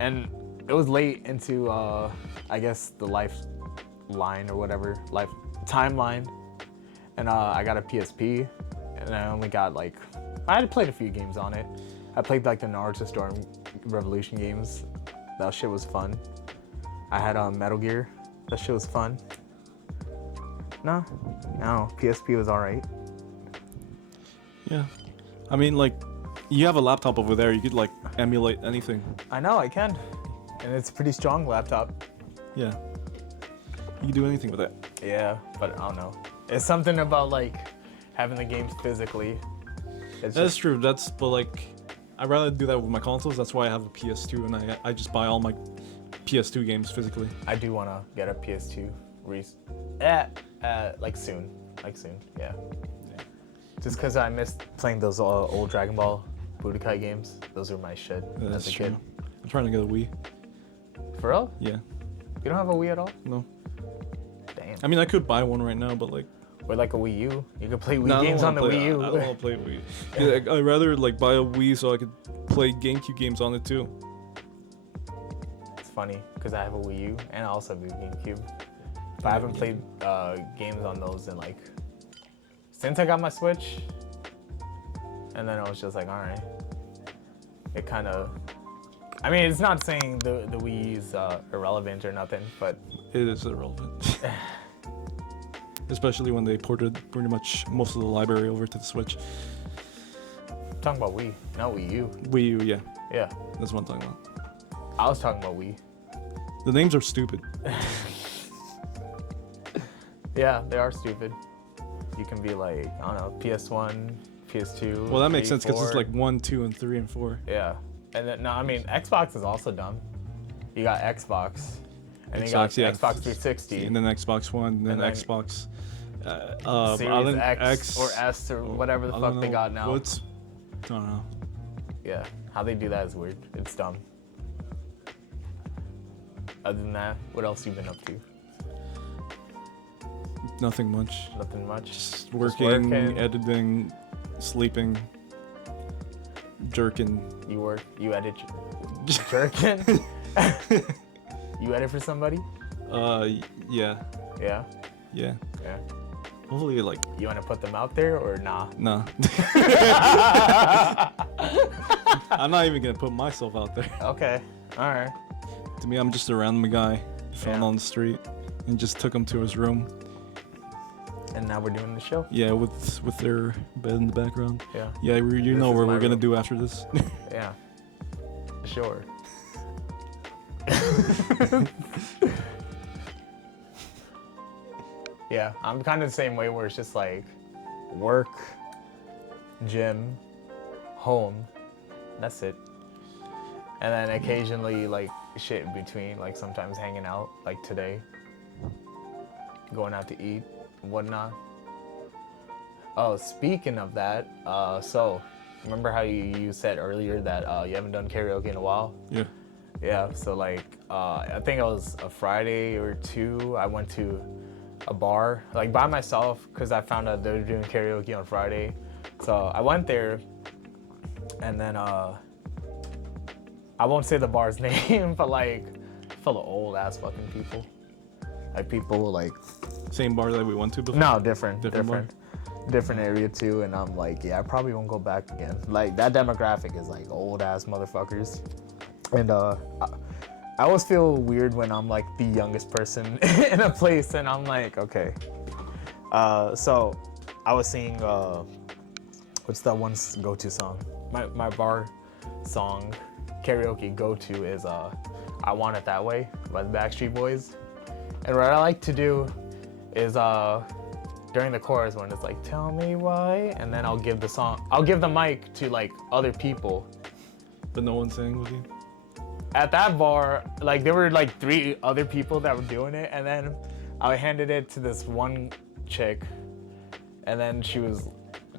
And it was late into I guess the lifeline or whatever, life timeline. And I got a PSP and I only got like I had played a few games on it. I played like the Naruto Storm Revolution games. That shit was fun. I had Metal Gear. That shit was fun. No, PSP was alright. Yeah. I mean, like, you have a laptop over there. You could like emulate anything. I know I can, and it's a pretty strong laptop. Yeah. You can do anything with it. Yeah, but I don't know. It's something about like having the games physically. It's That's true. But like, I'd rather do that with my consoles. That's why I have a PS2 and I just buy all my PS2 games physically. I do want to get a PS2 like soon, yeah. Just because I missed playing those old Dragon Ball Budokai games. Those are my shit Yeah, as that's a true. kid. I'm trying to get a Wii. For real? Yeah. You don't have a Wii at all? No. Damn. I mean, I could buy one right now, but like. Or like a Wii U. You could play Wii No, I don't games on the wanna play- Wii U. I don't want to play Wii. Yeah, like, I'd rather like buy a Wii so I could play GameCube games on it too. It's funny because I have a Wii U and I also have a GameCube. But I haven't played games on those in like since I got my Switch. And then I was just like, all right. It kind of. I mean, it's not saying the Wii is irrelevant or nothing, but It is irrelevant. Especially when they ported pretty much most of the library over to the Switch. I'm talking about Wii, not Wii U. Wii U, yeah, Yeah, that's what I'm talking about. I was talking about Wii. The names are stupid. Yeah, they are stupid. You can be like, I don't know, PS1, PS2. Well, that makes 3, sense because it's 4. like 1, 2, and 3 and 4. Yeah, and then no, I mean Xbox is also dumb. You got Xbox, and you got Xbox, yeah. Xbox 360, And then Xbox One, and then then Xbox. Series X or S or whatever the I fuck don't they know got now. What's? I don't know. Yeah, how they do that is weird. It's dumb. Other than that, what else you been up to? Nothing much. Nothing much. Just working, editing, sleeping, jerking. You work. You edit. Jerkin. You edit for somebody? Yeah, Yeah. yeah. Yeah. Hopefully, like, You want to put them out there or nah? nah. I'm not even gonna put myself out there. Okay. All right. To me, I'm just a random guy found Yeah. on the street and just took him to his room. And now we're doing the show. Yeah, with their bed in the background. Yeah. Yeah, you This know is what my we're gonna room. do after this. Yeah. Sure. Yeah, I'm kind of the same way where it's just like work, gym, home. That's it. And then occasionally like shit in between, like sometimes hanging out, like today. Going out to eat, whatnot. Oh, speaking of that, so remember how you said earlier that you haven't done karaoke in a while? Yeah. Yeah, so like I think it was a Friday or two. I went to a bar like by myself because I found out they were doing karaoke on Friday. So I went there, and then I won't say the bar's name, but like full of old ass fucking people. Like people like Same bar that we went to before. no different bar? different area too, and I'm like, yeah, I probably won't go back again. Like that demographic is like old ass motherfuckers, and I always feel weird when I'm like the youngest person in a place, and I'm like, okay. So I was singing what's that one go-to song? My bar song karaoke go-to is I Want It That Way by the Backstreet Boys. And what I like to do is during the chorus when it's like, tell me why, and then I'll give the mic to like other people. But no one sang with you. At that bar, like there were like 3 other people that were doing it, and then I handed it to this one chick, and then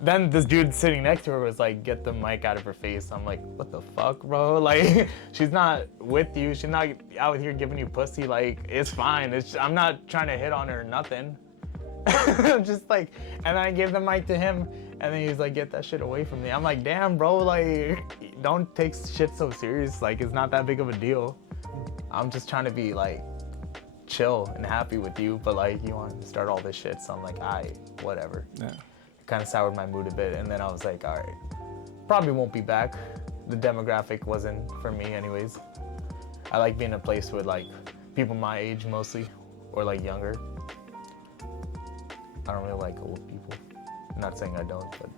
then this dude sitting next to her was like, get the mic out of her face. I'm like, what the fuck, bro? Like, she's not with you. She's not out here giving you pussy. Like, it's fine. I'm not trying to hit on her or nothing. Just like, and then I gave the mic to him, and then he's like, get that shit away from me. I'm like, damn, bro, like, don't take shit so serious. Like, it's not that big of a deal. I'm just trying to be like chill and happy with you, but like, you want to start all this shit. So I'm like, whatever. Yeah. Kind of soured my mood a bit, and then I was like, all right, probably won't be back. The demographic wasn't for me anyways. I like being in a place with like people my age mostly, or like younger. I don't really like old people. I'm not saying I don't, but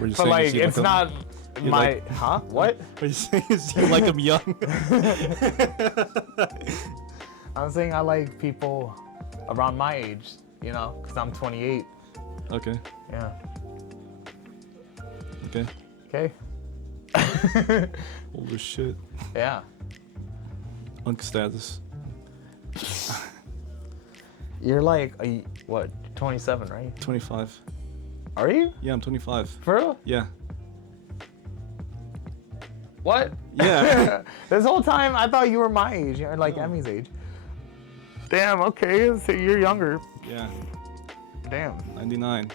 We're just but saying like you it's them- not you my like- huh? What? What you saying is you like them young. I'm saying I like people around my age, you know, because I'm 28. Okay. Yeah. Okay. Okay. Old as shit. Yeah. Unk status. You're like what? 27, right? 25. Are you? Yeah, I'm 25. For real? Yeah. What? Yeah. This whole time I thought you were my age. You're like No. Emmy's age. Damn, okay. So you're younger. Yeah. Damn. 99.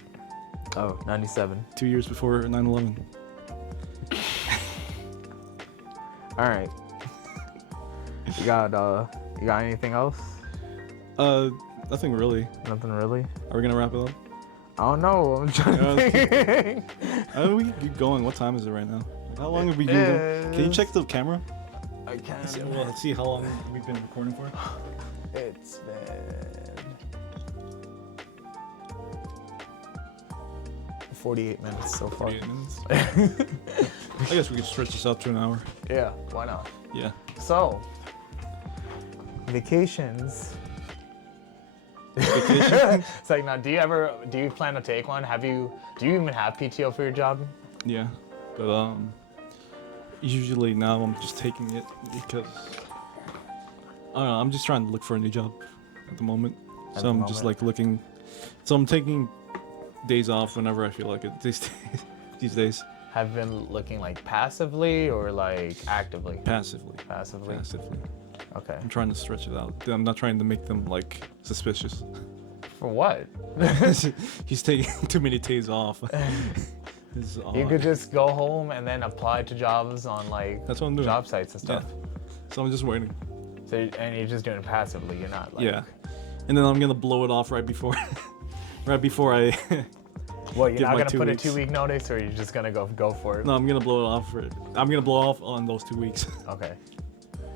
Oh, 97. 2 years before 9/11. All right. You got anything else? Nothing really. Nothing really. Are we gonna wrap it up? I don't know. I'm trying to think. We can keep going. What time is it right now? How long have we been going? Can you check the camera? I can't. Let's see how long we've been recording for. It's been 48 minutes so far. 48 minutes. I guess we could stretch this out to an hour. Yeah, why not? Yeah. So, vacations. Vacation? It's like, now, do you plan to take one? Do you even have PTO for your job? Yeah. But usually now I'm just taking it because I don't know, I'm just trying to look for a new job at the moment. At So the I'm just moment. like looking. So I'm taking days off whenever I feel like it these days. Have you been looking like passively or like actively? Passively. Passively. Passively. Okay. I'm trying to stretch it out. I'm not trying to make them like suspicious. For what? He's taking too many days off. This is You odd. could just go home and then apply to jobs on like That's what I'm doing. job sites and stuff. So I'm just waiting. So and you're just doing it passively. You're not like Yeah. And then I'm gonna blow it off right before right before I. Well, you're Give not my gonna 2 put weeks. a 2 week notice, or you're just gonna go for it? No, I'm gonna blow it off. I'm gonna blow off on those 2 weeks. Okay.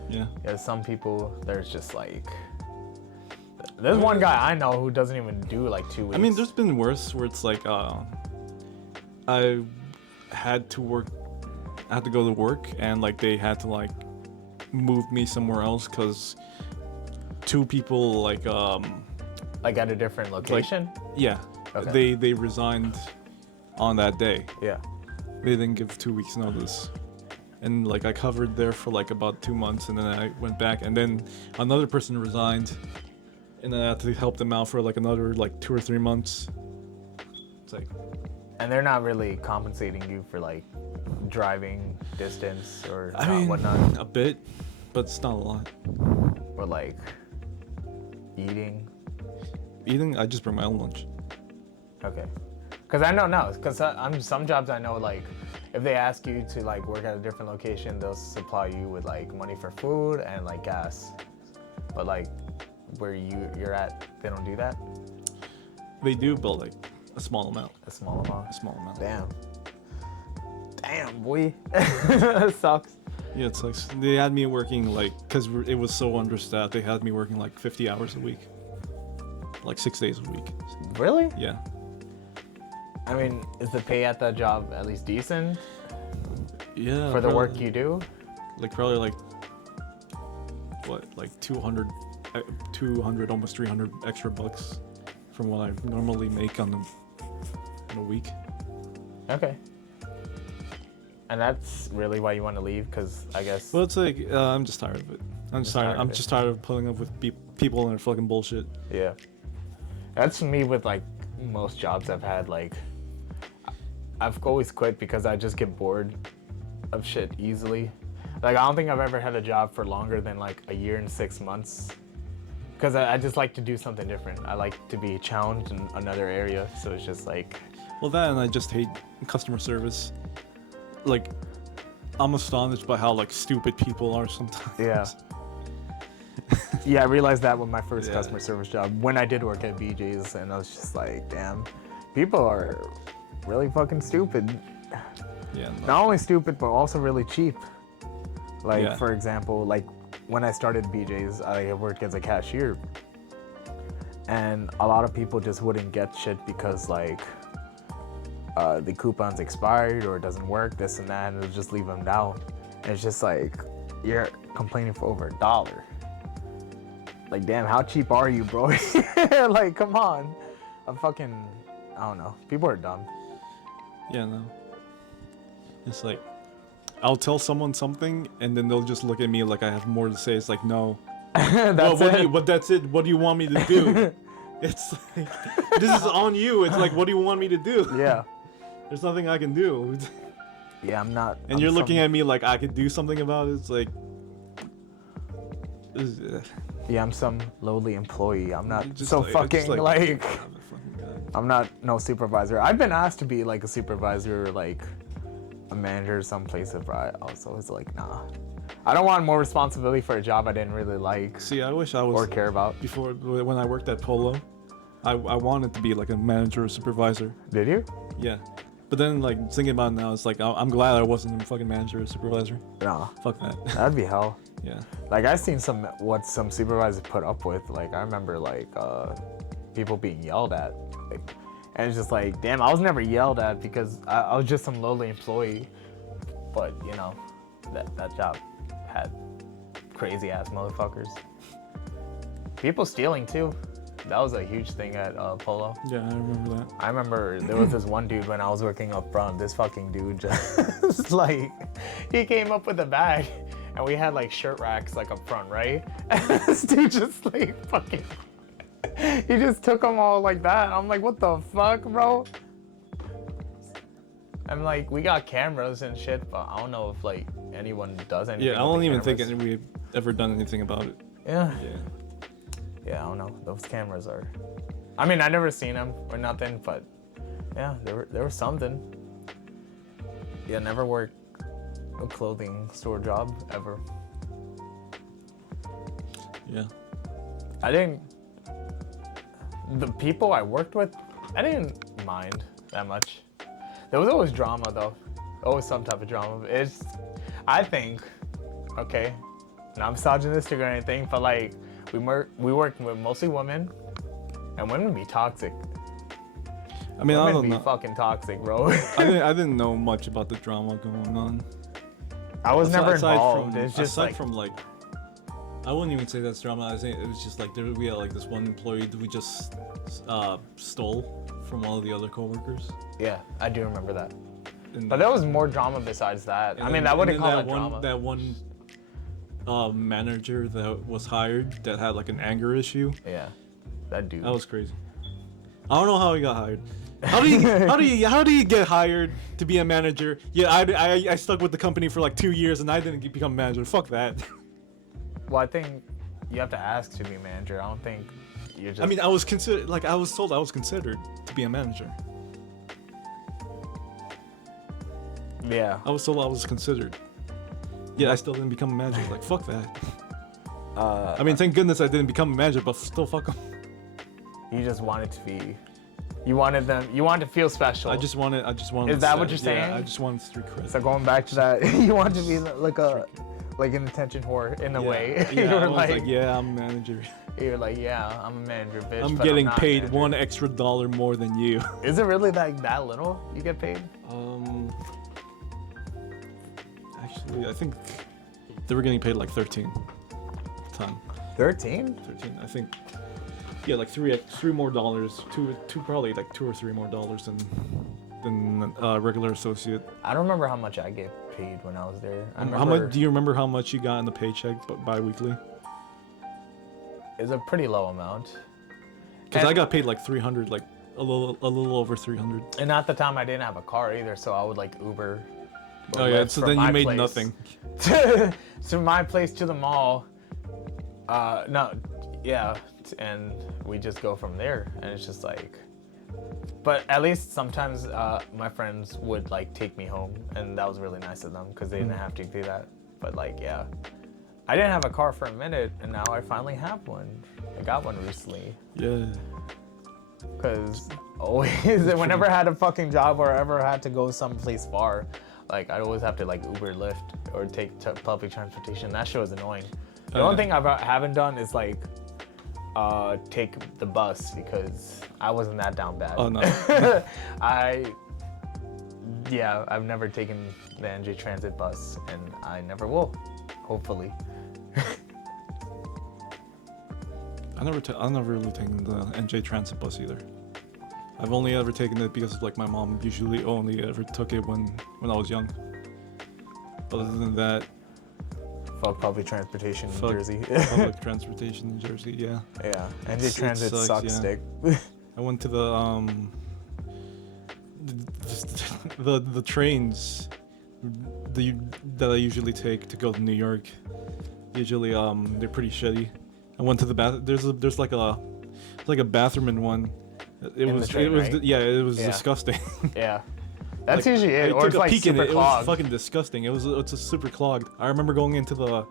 Yeah. Yeah, some people, there's just like. There's one guy I know who doesn't even do like 2 weeks. I mean, there's been worse where it's like I had to work. I had to go to work, and like they had to like move me somewhere else because 2 people like like at a different location. yeah, Okay. they resigned on that day. Yeah. They didn't give 2 weeks notice, and like I covered there for like about 2 months, and then I went back, and then another person resigned, and then I had to help them out for like another like 2 or 3 months. It's like, And they're not really compensating you for like driving distance or I mean, whatnot, a bit, but it's not a lot. or like eating. Eating, I just bring my own lunch. Okay. Cause I know no, cause I'm some jobs I know like if they ask you to like work at a different location, they'll supply you with like money for food and like gas. But like where you're at, they don't do that. They do, but like a small amount. A small amount. A small amount. Damn, boy. That sucks. Yeah, it sucks. They had me working like, cause it was so understaffed. They had me working like 50 hours a week, like 6 days a week. Really? Yeah. I mean, is the pay at that job at least decent Yeah. for the work probably- you do? Like probably like what, like 200, almost 300 extra bucks from what I normally make on a week. Okay. And that's really why you want to leave? Because I guess. Well, it's like I'm just tired of it. I'm just tired. I'm just tired of putting up with people and their fucking bullshit. Yeah. That's me with like most jobs I've had. Like, I've always quit because I just get bored of shit easily. Like, I don't think I've ever had a job for longer than like a year and 6 months. Because I just like to do something different. I like to be challenged in another area. So it's just like. Well, that and I just hate customer service. Like, I'm astonished by how like stupid people are sometimes. Yeah. Yeah, I realized that with my first Yeah. customer service job when I did work at BJ's, and I was just like, damn, people are really fucking stupid. Yeah. No. Not only stupid, but also really cheap. Like, Yeah. for example, like when I started BJ's, I worked as a cashier, and a lot of people just wouldn't get shit because like the coupon's expired or it doesn't work, this and that, and it'll just leave them down. And it's just like, you're complaining for over $1. Like, damn, how cheap are you, bro? Like, come on. I don't know. People are dumb. Yeah, no. It's like, I'll tell someone something, and then they'll just look at me like I have more to say. It's like, no. That's what it. but that's it. What do you want me to do? It's like, this is on you. It's like, what do you want me to do? Yeah. There's nothing I can do. Yeah, I'm not. And you're looking at me like I could do something about it. It's like, Yeah, I'm some lowly employee. I'm not just so like- fucking just like. I'm a fucking guy. I'm not no supervisor. I've been asked to be like a supervisor, or like a manager someplace, but I also was like, nah. I don't want more responsibility for a job I didn't really like See, I wish I was or care about. before when I worked at Polo. I wanted to be like a manager or supervisor. Did you? Yeah. But then, like, thinking about it now, it's like, I'm glad I wasn't a fucking manager or supervisor. No. Fuck that. That'd be hell. Yeah. Like, I've seen what some supervisors put up with. Like, I remember like people being yelled at. Like, and it's just like, damn, I was never yelled at because I was just some lowly employee. But you know, that job had crazy ass motherfuckers. People stealing too. That was a huge thing at Polo. Yeah, I remember that. I remember there was this one dude when I was working up front. This fucking dude just like, he came up with a bag, and we had like shirt racks like up front, right? And this dude just like fucking, he just took them all like that. I'm like, what the fuck, bro? I'm like, we got cameras and shit, but I don't know if like anyone does anything. Yeah, I with don't the even think cameras. we've ever done anything about it. Yeah. Yeah. Yeah, I don't know. Those cameras are. I mean, I never seen them or nothing, but yeah, there was something. Yeah, never worked a clothing store job ever. Yeah. I didn't. The people I worked with I didn't mind that much. There was always drama though. Always some type of drama. I think, okay, not misogynistic or anything, but like we work with mostly women, and women be toxic. I mean, I Women don't be know. fucking toxic, bro. I didn't know much about the drama going on. I was never Aside involved. From, It's just aside like, from like, I wouldn't even say that's drama. I think it was just like we had like this one employee that we just stole from one of the other coworkers. yeah, I do remember that. And But there was more drama besides that. and I mean, then- I wouldn't and call then that drama. That one manager that was hired that had like an anger issue. Yeah, that dude. That was crazy. I don't know how he got hired. How do you get hired to be a manager? Yeah, I stuck with the company for like 2 years and I didn't become a manager. Fuck that. Well, I think you have to ask to be a manager. I don't think you're just. I mean, I was told I was considered to be a manager. yeah. I was told I was considered. Yeah, I still didn't become a manager. Like, fuck that. I mean, thank goodness I didn't become a manager, but still, fuck them. You just wanted to be. You wanted to feel special. I just wanted. Is that what you're Yeah, saying? I just wanted street cred. So going back to that, you want to be like an attention whore in a way. Yeah, you I were was like, like, yeah, I'm a manager. you're like, yeah, I'm a manager, bitch. I'm but getting not a paid manager. $1 extra more than you. Is it really like that little you get paid? Actually, I think they were getting paid like 13 a ton. 13? 13, I think. Yeah, like three more dollars, two probably like $2 or $3 more than regular associate. I don't remember how much I get paid when I was there. How much? Do you remember how much you got in the paycheck bi-weekly? It's a pretty low amount. Because I And- got paid like 300, like a little over 300. And at the time, I didn't have a car either, so I would like Uber. or Oh yeah, Lyft so from then you my made place nothing. to my place to the mall. No, yeah, and we just go from there, and it's just like. But at least sometimes my friends would like take me home, and that was really nice of them because they didn't have to do that. But like, yeah, I didn't have a car for a minute, and now I finally have one. I got one recently. Yeah. Because always, whenever I had a fucking job or ever had to go someplace far, like I'd always have to like Uber, Lyft, or take public transportation. That shit was annoying. The only thing I haven't done is like take the bus because I wasn't that down bad. Oh no. I've never taken the NJ Transit bus, and I never will. Hopefully. I never really taken the NJ Transit bus either. I've only ever taken it because like my mom usually only ever took it when I was young. Other than that, Fuck public transportation in fuck Jersey. public transportation in Jersey. Yeah, Yeah, NJ It Transit sucks, sucks, yeah. dick. I went to the trains that I usually take to go to New York. Usually they're pretty shitty. I went to the bath. There's like a bathroom in one. In the train, right? It was Yeah. disgusting. Yeah. That's Like, usually it. I Or took it's a like peek in super it. It clogged. was fucking disgusting. It's a super clogged. I remember going into the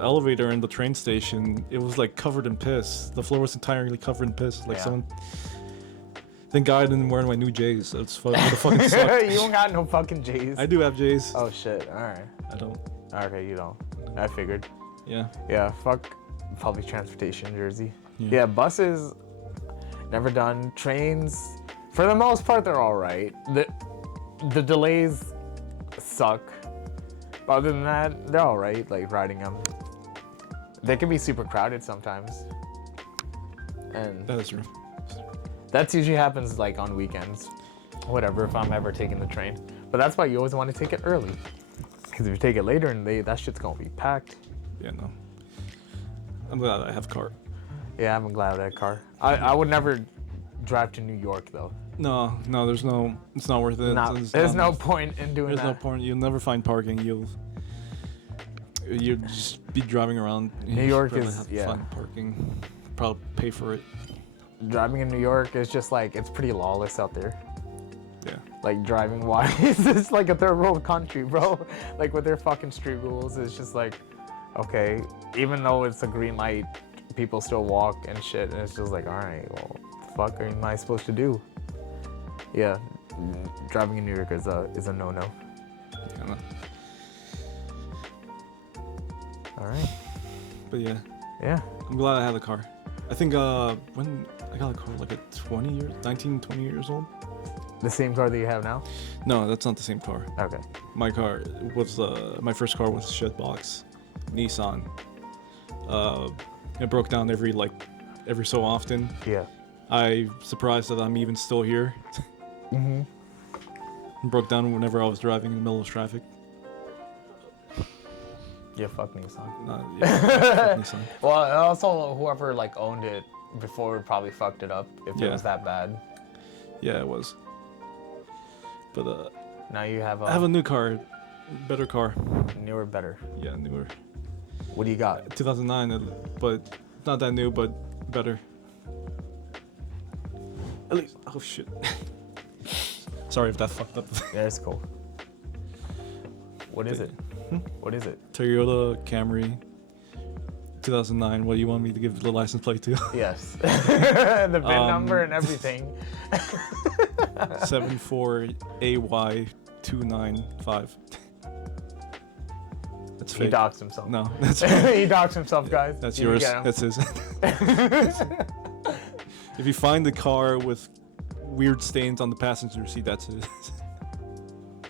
elevator in the train station. It was like covered in piss. The floor was entirely covered in piss. Like Yeah. someone. Thank God I didn't wear my new J's. That's fucking sucked. You don't got no fucking J's. I do have J's. Oh shit. Alright. I don't. Okay, you don't. I figured. Yeah. Yeah, fuck public transportation in Jersey. Yeah. Yeah, buses, never done. Trains, for the most part, they're alright. The delays suck. But other than that, they're alright, like riding them. They can be super crowded sometimes. And That is true. that usually happens like on weekends. Whatever, if I'm ever taking the train. But that's why you always want to take it early. Because if you take it later in the day, that shit's gonna be packed. Yeah, no. I'm glad I have a car. Yeah, I'm glad of that car. I would never drive to New York though. No, there's no. It's not worth it. There's no point in doing There's that. no point. You'll never find parking. You'll just be driving around. New York Probably is- have to yeah. find parking. Probably pay for it. Driving in New York is just like, it's pretty lawless out there. Yeah. Like driving wise, it's like a third world country, bro. Like with their fucking street rules, it's just like, okay, even though it's a green light, people still walk and shit, and it's just like, all right, well, what the fuck am I supposed to do? Yeah, driving in New York is a no-no. Yeah, no. All right. But yeah, Yeah. I'm glad I had a car. I think when I got a car like at 20 years old. The same car that you have now? No, that's not the same car. Okay. My car was my first car was a shitbox, Nissan. It broke down every so often. Yeah. I'm surprised that I'm even still here. Mm-hmm. It broke down whenever I was driving in the middle of traffic. Yeah, fuck Nissan. Yeah, Nissan. Well, also whoever like owned it before probably fucked it up if it Yeah. was that bad. Yeah, it was. But Now you have I have a new car, better car. newer, better. Yeah, newer. What do you got? 2009, but not that new, but better. At least, oh shit. Sorry if that fucked up. Yeah, it's cool. What is it? What is it? Toyota Camry, 2009. What do you want me to give the license plate to? Yes. The VIN number and everything. 74AY295. That's He fake. doxed himself. No, that's He doxed himself, guys. that's You yours. get him. That's his. If you find the car with weird stains on the passenger seat, that's his.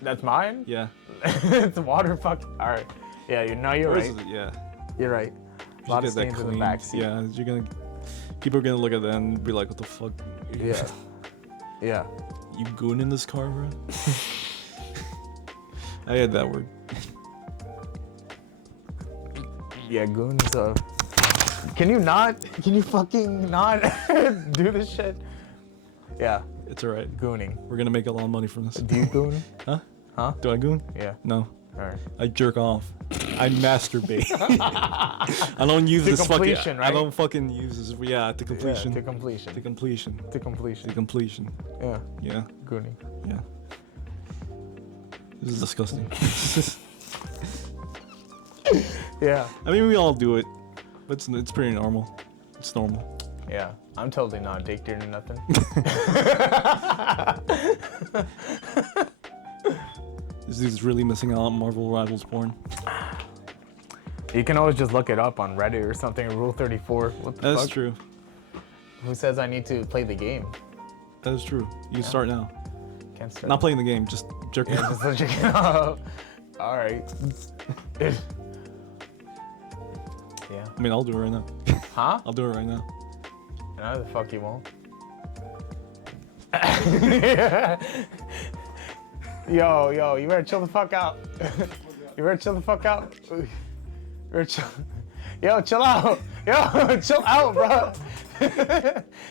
That's mine? Yeah. It's water fuck. All right. Yeah, you're Or is right. it- Yeah. You're right. You A lot should of get that stains in the cleaned. back seat. Yeah, you're gonna. People are gonna look at that and be like, "What the fuck? Yeah. Yeah. You goon in this car, bro?" I had that word. Yeah, goons. Can you fucking not do this shit? Yeah, It's alright. gooning. We're gonna make a lot of money from this. Do you goon? Huh? Huh? Do I goon? Yeah. No. All right. I jerk off. I masturbate. I don't use To this fucking. completion, I right? don't fucking use this. Yeah, to completion. Yeah, to completion. To completion. To completion. To completion. Yeah. Yeah. Gooning. Yeah. This is disgusting. Yeah. I mean, we all do it. But it's pretty normal. It's normal. Yeah. I'm totally not addicted to nothing. This dude's really missing out on Marvel Rivals porn. You can always just look it up on Reddit or something. Rule 34. What the That's fuck? true. Who says I need to play the game? That is true. You start now. Can't start. Not playing the game, just jerking Yeah, off. just let you know. All right. Yeah. I mean, I'll do it right now. Huh? I'll do it right now. No, the fuck you won't. Yo, you better chill the fuck out. You better chill the fuck out. You better chill. Yo, chill out. Yo, chill out, bro.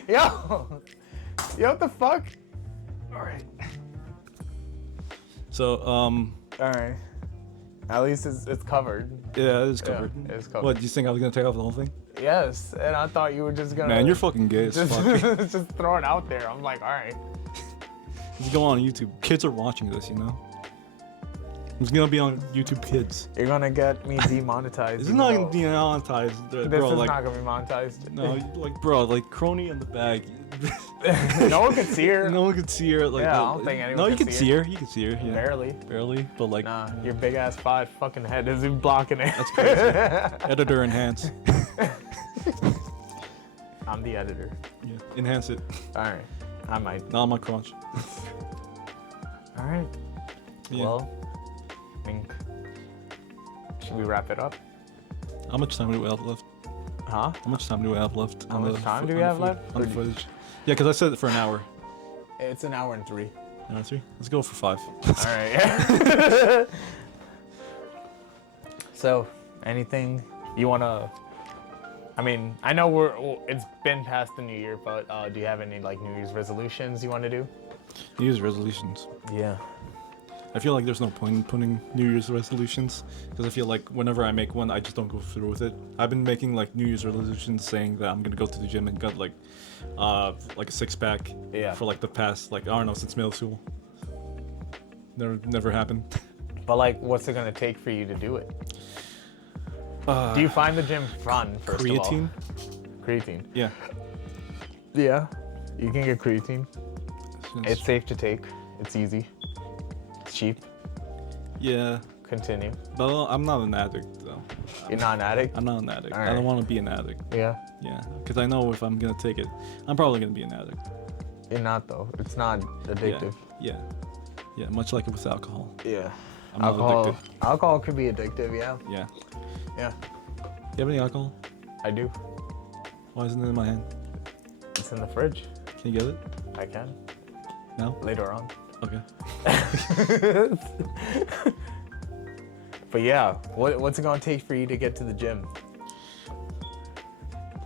Yo, what the fuck? All right. So, All right. At least it's covered. yeah, it is covered. Yeah, it's covered. What, do you think I was gonna take off the whole thing? Yes, and I thought you were just gonna. Man, you're fucking gay as just, fuck. just throw it out there. I'm like, all right. Just go on YouTube. Kids are watching this, you know? It's gonna be on YouTube Kids. You're gonna get me demonetized. It's even not though gonna be monetized, This bro. is Like, not gonna be monetized. no, like, bro, like, crony in the bag. No one can see her. No one could see her. Like, Yeah, I no, don't think anyone no, you can can see see her. You can see her. Yeah. Barely. Barely, but like, Nah, your big ass 5 fucking head is blocking it. that's crazy. Editor enhance. I'm the editor. Yeah, enhance it. All right, I might. Not on my crotch. All right. Yeah. Well, I think should we wrap it up? How much time do we have left? Huh? How much time do we have left? How on much the time do on we the have foot- left? On the 30. footage. Yeah, because I said it for an hour. It's an hour and 3. An hour 3? Let's go for 5. All right. So, anything you wanna? I mean, I know it's been past the New Year, but do you have any like New Year's resolutions you want to do? New Year's resolutions. Yeah. I feel like there's no point in putting New Year's resolutions because I feel like whenever I make one, I just don't go through with it. I've been making like New Year's resolutions saying that I'm gonna go to the gym and get like a 6-pack Yeah. for like the past like I don't know since middle school. Never happened. But like, what's it gonna take for you to do it? Do you find the gym fun first Creatine? of all? Creatine. Yeah. Yeah. You can get creatine. It's safe to take. It's easy. It's cheap. Yeah, Continue. but I'm not an addict though. You're not an addict? I'm not an addict. I Alright. don't want to be an addict. Yeah. Yeah, because I know if I'm gonna take it, I'm probably gonna be an addict. You're not though. It's not addictive. Yeah, yeah, much like it with alcohol. Yeah. I'm not addicted. Alcohol could be addictive, yeah. Yeah. Yeah. You have any alcohol? I do. Why isn't it in my hand? It's in the fridge. Can you get it? I can. No? Later on. Okay. But yeah, what's it gonna take for you to get to the gym?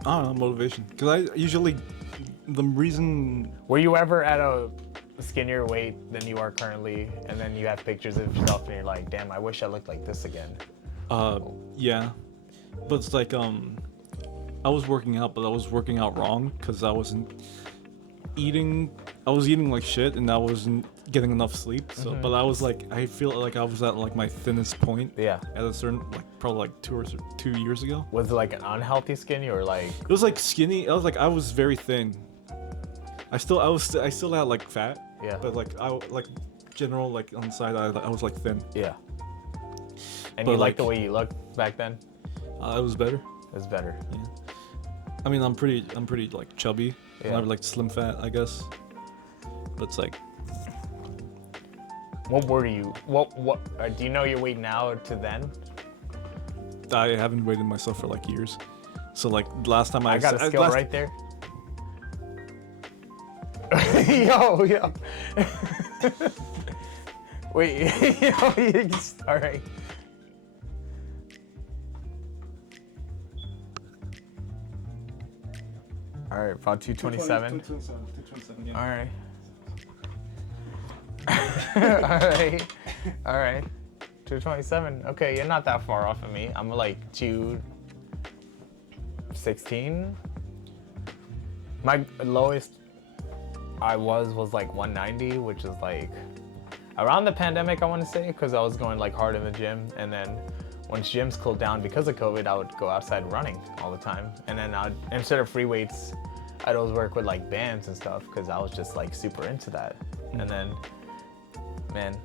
I don't know, motivation. Because I usually, the reason, Were you ever at a skinnier weight than you are currently, and then you have pictures of yourself and you're like, damn, I wish I looked like this again? yeah. But it's like, I was working out, but I was working out wrong because I wasn't eating, I was eating like shit and I wasn't getting enough sleep. So, but I was like, I feel like I was at like my thinnest point Yeah. at a certain, like probably like 2 years ago. Was it like an unhealthy skinny or like? It was like skinny. I was like, I was very thin. I still had like fat. Yeah. But like general like on the side, I was like thin. Yeah. And But, you like the like- way you looked back then? It was better. It's better. Yeah. I mean, I'm pretty like chubby. Yeah. Not like slim fat, I guess. But it's like, What were you? What? Do you know your weight now to then? I haven't weighed myself for like years. So like last time I got a skill last- right there. yo. Wait, yo, all right. All right, about 227. 227, yeah. All right. All right. All right. 227. Okay, you're not that far off of me. I'm like 216. My lowest I was like 190, which is like around the pandemic, I want to say, because I was going like hard in the gym. And then once gyms cooled down because of COVID, I would go outside running all the time. And then instead of free weights, I'd always work with like bands and stuff because I was just like super into that. And then, man,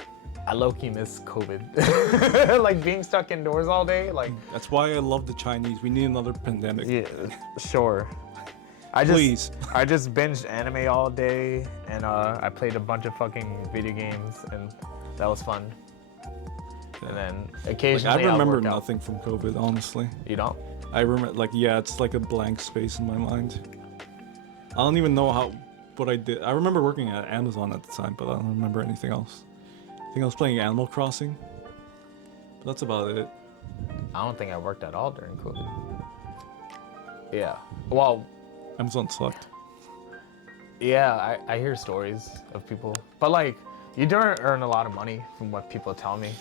I low-key miss COVID. Like being stuck indoors all day, like. That's why I love the Chinese. We need another pandemic. Yeah, sure. Please. I just binged anime all day, and I played a bunch of fucking video games, and that was fun. And then Like, occasionally I remember work out. nothing from COVID, honestly. You don't? I remember, like, yeah, it's like a blank space in my mind. I don't even know what I did. I remember working at Amazon at the time, but I don't remember anything else. I think I was playing Animal Crossing. But that's about it. I don't think I worked at all during COVID. Yeah. Well, Amazon sucked. yeah, I hear stories of people, but like you don't earn a lot of money from what people tell me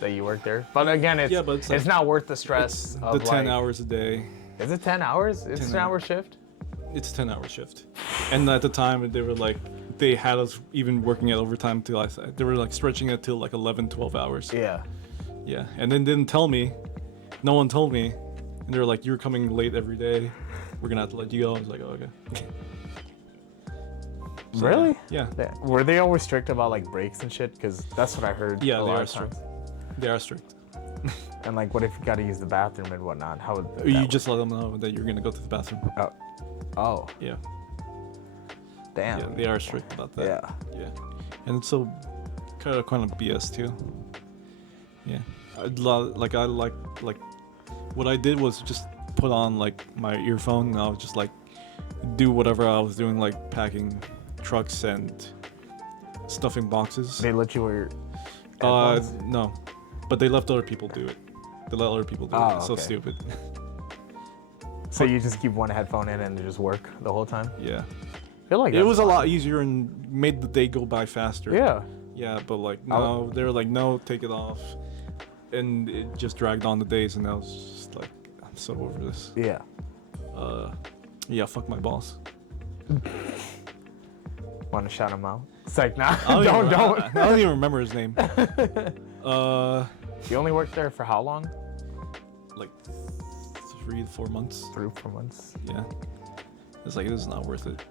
that you work there. But again, it's Yeah, but it's like- not worth the stress The of 10 like, hours a day. Is it 10 hours? It's 10 an hour shift. It's a 10-hour shift. And at the time, they were like, they had us even working at overtime till they were like stretching it till like 11, 12 hours. Yeah. Yeah. And then didn't tell me. No one told me. And they were like, you're coming late every day. We're gonna have to let you go. I was like, oh, okay. So, Really? Yeah. Were they always strict about like breaks and shit? Because that's what I heard. Yeah, a they lot are of times. strict. They are strict. And like, what if you got to use the bathroom and whatnot? How would that You work? just let them know that you're gonna go to the bathroom. Oh, Yeah. damn. Yeah, they are strict about that. Yeah. Yeah. And it's so kind of BS too. Yeah. I like what I did was just put on like my earphone and I was just like do whatever I was doing, like packing trucks and stuffing boxes. They let you wear. headphones? No, but they left other people do it. They let other people do Oh, it. It's so okay. stupid. So you just keep one headphone in and just work the whole time? Yeah. I feel like It that's was a fine. lot easier and made the day go by faster. Yeah. Yeah, but like no, they were like no, take it off, and it just dragged on the days, and I was just like, I'm so over this. Yeah. Yeah, fuck my boss. Want to shout him out? It's like, nah, I don't. I don't even remember his name. You only worked there for how long? Like 3 to 4 months. 3 or 4 months. Yeah, it's like this is not worth it.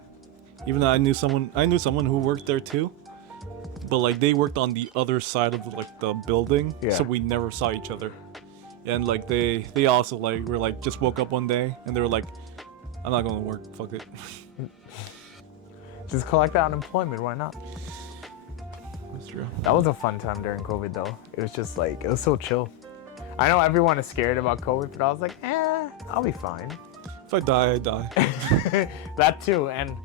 Even though I knew someone who worked there too, but like they worked on the other side of like the building, Yeah. so we never saw each other. And like they also like were like just woke up one day and they were like, I'm not going to work. Fuck it. Just collect the unemployment. Why not? That's true. That was a fun time during COVID, though. It was just like, it was so chill. I know everyone is scared about COVID, but I was like, I'll be fine. If I die, I die. That too. And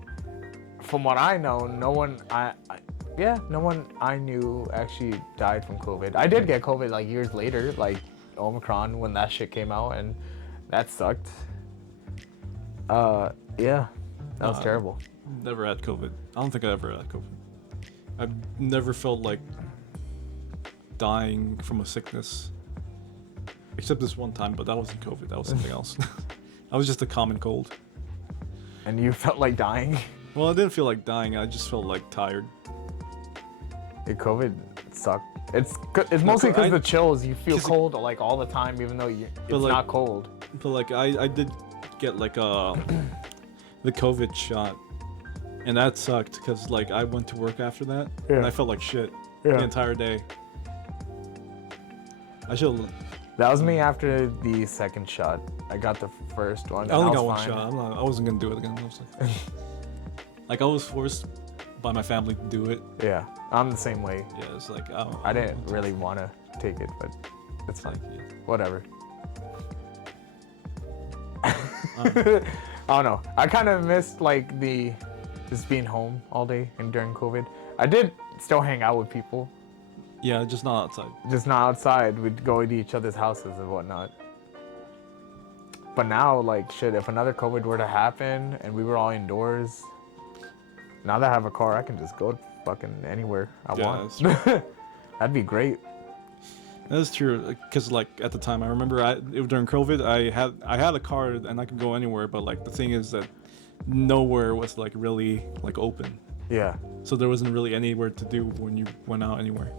from what I know, no one I knew actually died from COVID. I did get COVID like years later, like Omicron when that shit came out, and that sucked. Yeah, that was terrible. Never had COVID. I don't think I ever had COVID. I've never felt like dying from a sickness. Except this one time, but that wasn't COVID. That was something else. That was just a common cold. And you felt like dying? Well, I didn't feel like dying. I just felt like tired. Yeah, COVID sucked. It's mostly because I- the chills. You feel 'cause it- cold like all the time, even though it's like- not cold. But like I did get like the COVID shot, and that sucked because like I went to work after that, and Yeah. I felt like shit Yeah. the entire day. I should. That was me after the second shot. I got the first one. I only and got was one fine. shot. I wasn't gonna do it again. I was like, I was forced by my family to do it. Yeah, I'm the same way. Yeah, it's like I don't. I didn't really want to take it, but it's fine. Like, yeah. Whatever. Um, I don't know. I kind of missed like just being home all day and during COVID. I did still hang out with people, yeah, just not outside. just not outside. We'd go to each other's houses and whatnot. But now, like, shit, if another COVID were to happen and we were all indoors, now that I have a car, I can just go fucking anywhere I Yeah, want. that's true. That'd be great. That is true, because like at the time I remember during COVID I had a car and I could go anywhere, but like the thing is that nowhere was like really like open, Yeah. so there wasn't really anywhere to do when you went out anywhere.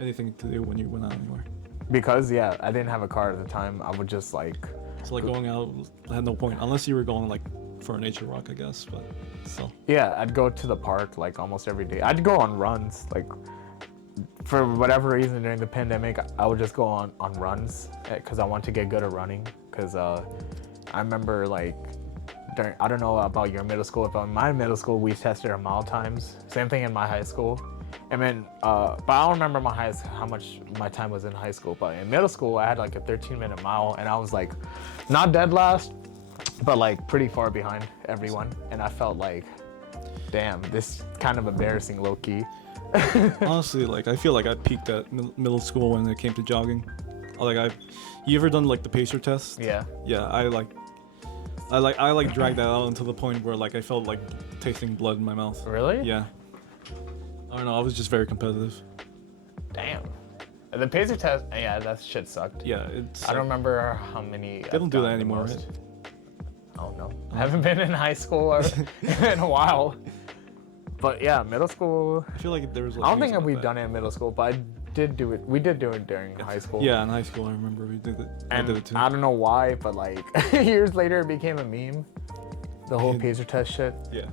Anything to do when you went out anywhere. Because, yeah, I didn't have a car at the time. I would just, like, So like going out had no point unless you were going like for a nature walk, I guess. But still, yeah, I'd go to the park, like, almost every day. I'd go on runs, like, for whatever reason during the pandemic, I would just go on runs because I want to get good at running. Because I remember, like, I don't know about your middle school, but in my middle school, we tested our mile times. Same thing in my high school. And then, but I don't remember how much my time was in high school. But in middle school, I had like a 13-minute mile, and I was like, not dead last, but like pretty far behind everyone. And I felt like, damn, this is kind of embarrassing, low key. honestly, like I feel like I peaked at middle school when it came to jogging. You ever done like the pacer test? Yeah. Yeah, I dragged that out until the point where like I felt like tasting blood in my mouth. Really? Yeah. I don't know. I was just very competitive. Damn. The pacer test, yeah, that shit sucked. Yeah, it's. I don't remember how many. They don't do that anymore, right? I don't know. I haven't been in high school or in a while. But yeah, middle school. I feel like there was. Like, I don't think music we've like done it in middle school, but I did do it. We did do it during high school. that. Yeah, in high school, I remember we did it. I And did it too. I don't know why, but like years later, it became a meme. The whole pacer test shit. Yeah.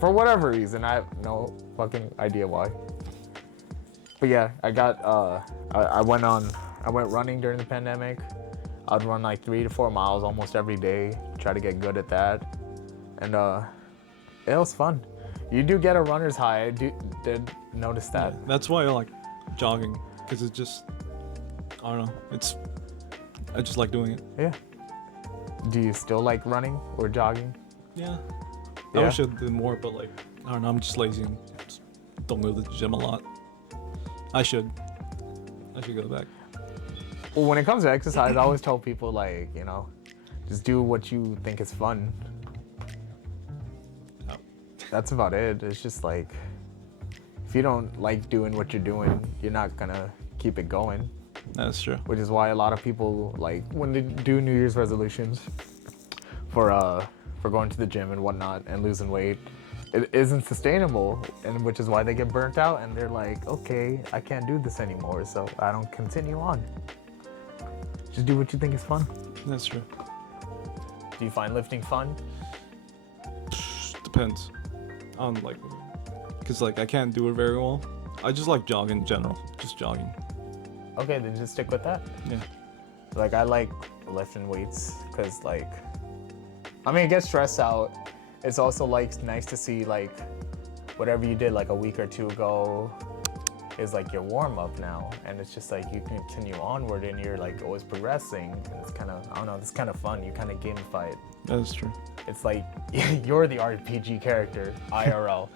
For whatever reason, I have no fucking idea why. But yeah, I went running during the pandemic. I'd run like 3 to 4 miles almost every day, try to get good at that. And it was fun. You do get a runner's high. I did notice that. That's why I like jogging, because it's just. I don't know. I just like doing it. Yeah. Do you still like running or jogging? Yeah. Yeah? I wish I did more, but like I don't know. I'm just lazy and just don't go to the gym a lot. I should go back. Well, when it comes to exercise, I always tell people like, just do what you think is fun. Oh. That's about it. It's just like, if you don't like doing what you're doing, you're not gonna keep it going. That's true. Which is why a lot of people like when they do New Year's resolutions for going to the gym and whatnot and losing weight, it isn't sustainable, and which is why they get burnt out and they're like, okay, I can't do this anymore, so I don't continue on. Just do what you think is fun. That's true. Do you find lifting fun? Depends. on like, cause like I can't do it very well. I just like jogging in general, just jogging. Okay, then just stick with that. Yeah. Like I like lifting weights because like, I mean, it gets stressed out. It's also like nice to see like whatever you did like a week or two ago is like your warm up now, and it's just like you continue onward and you're like always progressing. And it's kind of, I don't know, it's kind of fun. You kind of gamify it. That is true. It's like you're the RPG character, IRL.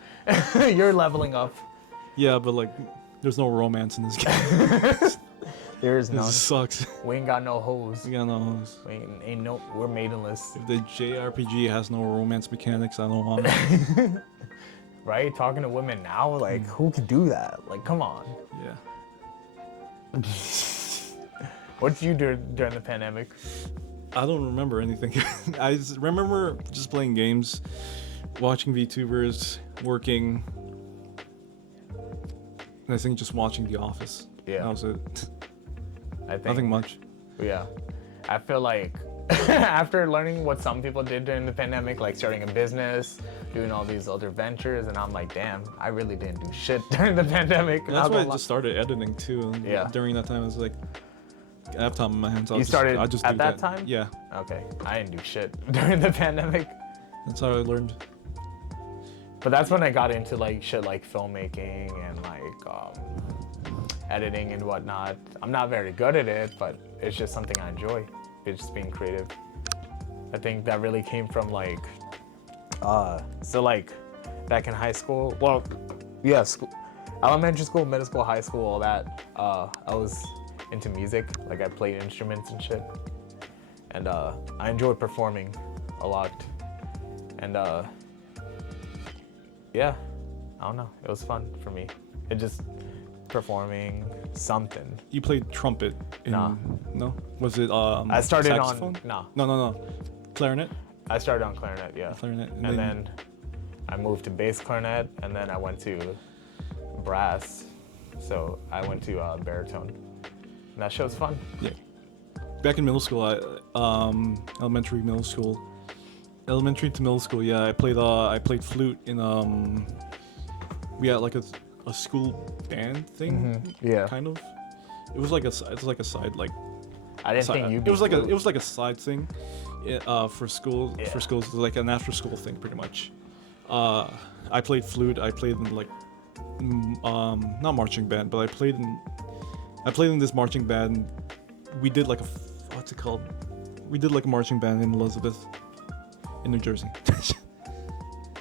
You're leveling up. Yeah, but like, there's no romance in this game. There is This none. sucks. We ain't got no hoes. We got no hoes. We ain't no. We're maidenless. If the JRPG has no romance mechanics, I don't want it. Right? Talking to women now, like who could do that? Like, come on. Yeah. What did you do during the pandemic? I don't remember anything. I just remember just playing games, watching VTubers, working, and I think just watching The Office. Yeah. That was it. I think. Nothing much. Yeah. I feel like after learning what some people did during the pandemic, like starting a business, doing all these other ventures, and I'm like, damn, I really didn't do shit during the pandemic. That's Not why I gonna just started editing too. And Yeah. During that time, I was like, I have time on my hands. You started I'll just at do that time? Yeah. lie. Okay, I didn't do shit during the pandemic. That's how I learned. But that's when I got into like shit like filmmaking and like editing and whatnot. I'm not very good at it, but it's just something I enjoy. It's just being creative. I think that really came from like, so like back in high school, well, yeah, school, elementary school, middle school, high school, all that. I was into music, like I played instruments and shit. And I enjoyed performing a lot. And yeah, I don't know, it was fun for me. It just performing something. You played trumpet. Nah. No. Was it I started saxophone? on No. Clarinet. I started on clarinet, yeah. Clarinet. And then I moved to bass clarinet, and then I went to brass. So I went to baritone. And that show's fun. Yeah. Back in middle school, elementary to middle school. Yeah, I played flute in we had like a school band thing. Yeah. Kind of. It was like a side like. I didn't think you'd be It was like cool. it was like a side thing, for school. Yeah. For schools, like an after school thing, pretty much. I played flute. I played in like, not marching band, but I played in this marching band. We did like what's it called? We did like a marching band in Elizabeth, in New Jersey.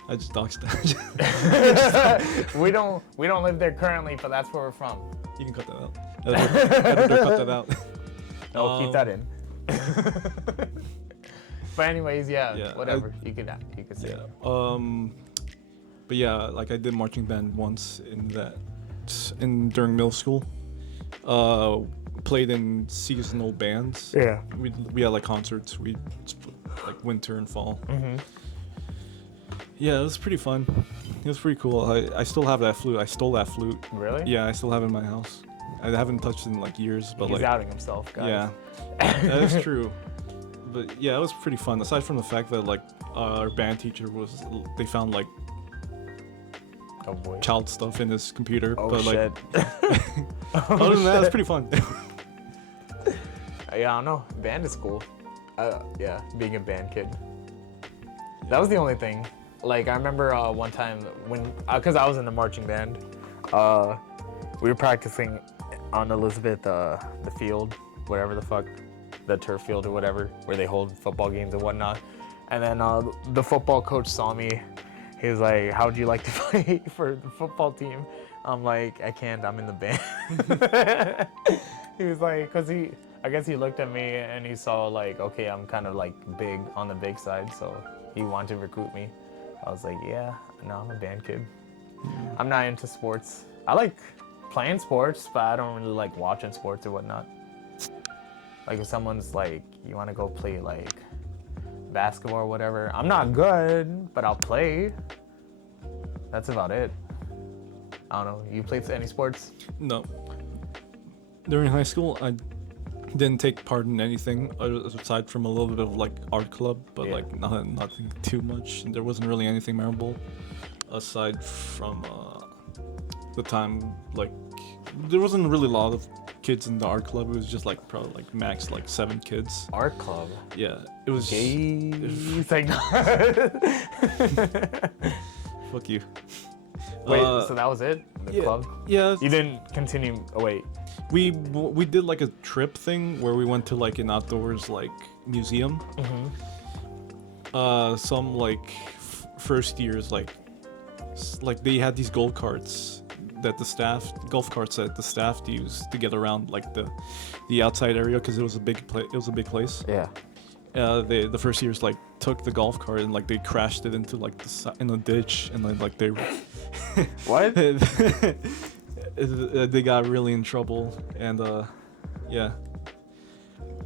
I just doxed that. we don't live there currently, but that's where we're from. You can cut that out. Editor, cut that out. No, keep that in. But anyways, yeah, Yeah, whatever. You could say. Yeah. But yeah, like I did marching band once during middle school. Played in seasonal bands. Yeah. We had like concerts. We split, like winter and fall. Mm-hmm. Yeah, it was pretty fun. It was pretty cool. I still have that flute. I stole that flute. Really? Yeah, I still have it in my house. I haven't touched it in like years, but He's like outing himself, guys. yeah, that is true. But yeah, it was pretty fun. Aside from the fact that like our band teacher they found like Oh boy. child stuff in his computer. Oh but shit. like other than that, it's pretty fun. Yeah, I don't know. Band is cool. Yeah, being a band kid. That was the only thing. Like I remember one time when, cause I was in the marching band, we were practicing on Elizabeth, the field, whatever the fuck, the turf field or whatever, where they hold football games and whatnot. And then the football coach saw me. He was like, "How would you like to play for the football team?" I'm like, "I can't. I'm in the band." He was like, I guess he looked at me and he saw like, okay, I'm kind of like big on the big side, so he wanted to recruit me. I was like, yeah, no, I'm a band kid. I'm not into sports. I like playing sports, but I don't really like watching sports or whatnot. Like if someone's like, you want to go play like basketball or whatever, I'm not good, but I'll play. That's about it. I don't know. You played any sports? No. During high school, I didn't take part in anything aside from a little bit of like art club, but Yeah. like nothing too much. There wasn't really anything memorable. aside from the time, like, there wasn't really a lot of kids in the art club. It was just like probably like max like 7 kids. Art club. Yeah, it was. Jeez. Like, Fuck you. wait, so that was it? The club? Yeah. You didn't continue. Oh, wait. We did like a trip thing where we went to like an outdoors like museum. Some like first years like they had these golf carts that the staff used to get around like the outside area because it was a big place. Yeah. The first years like took the golf cart and like they crashed it into like in a ditch and then like they What? they got really in trouble and yeah.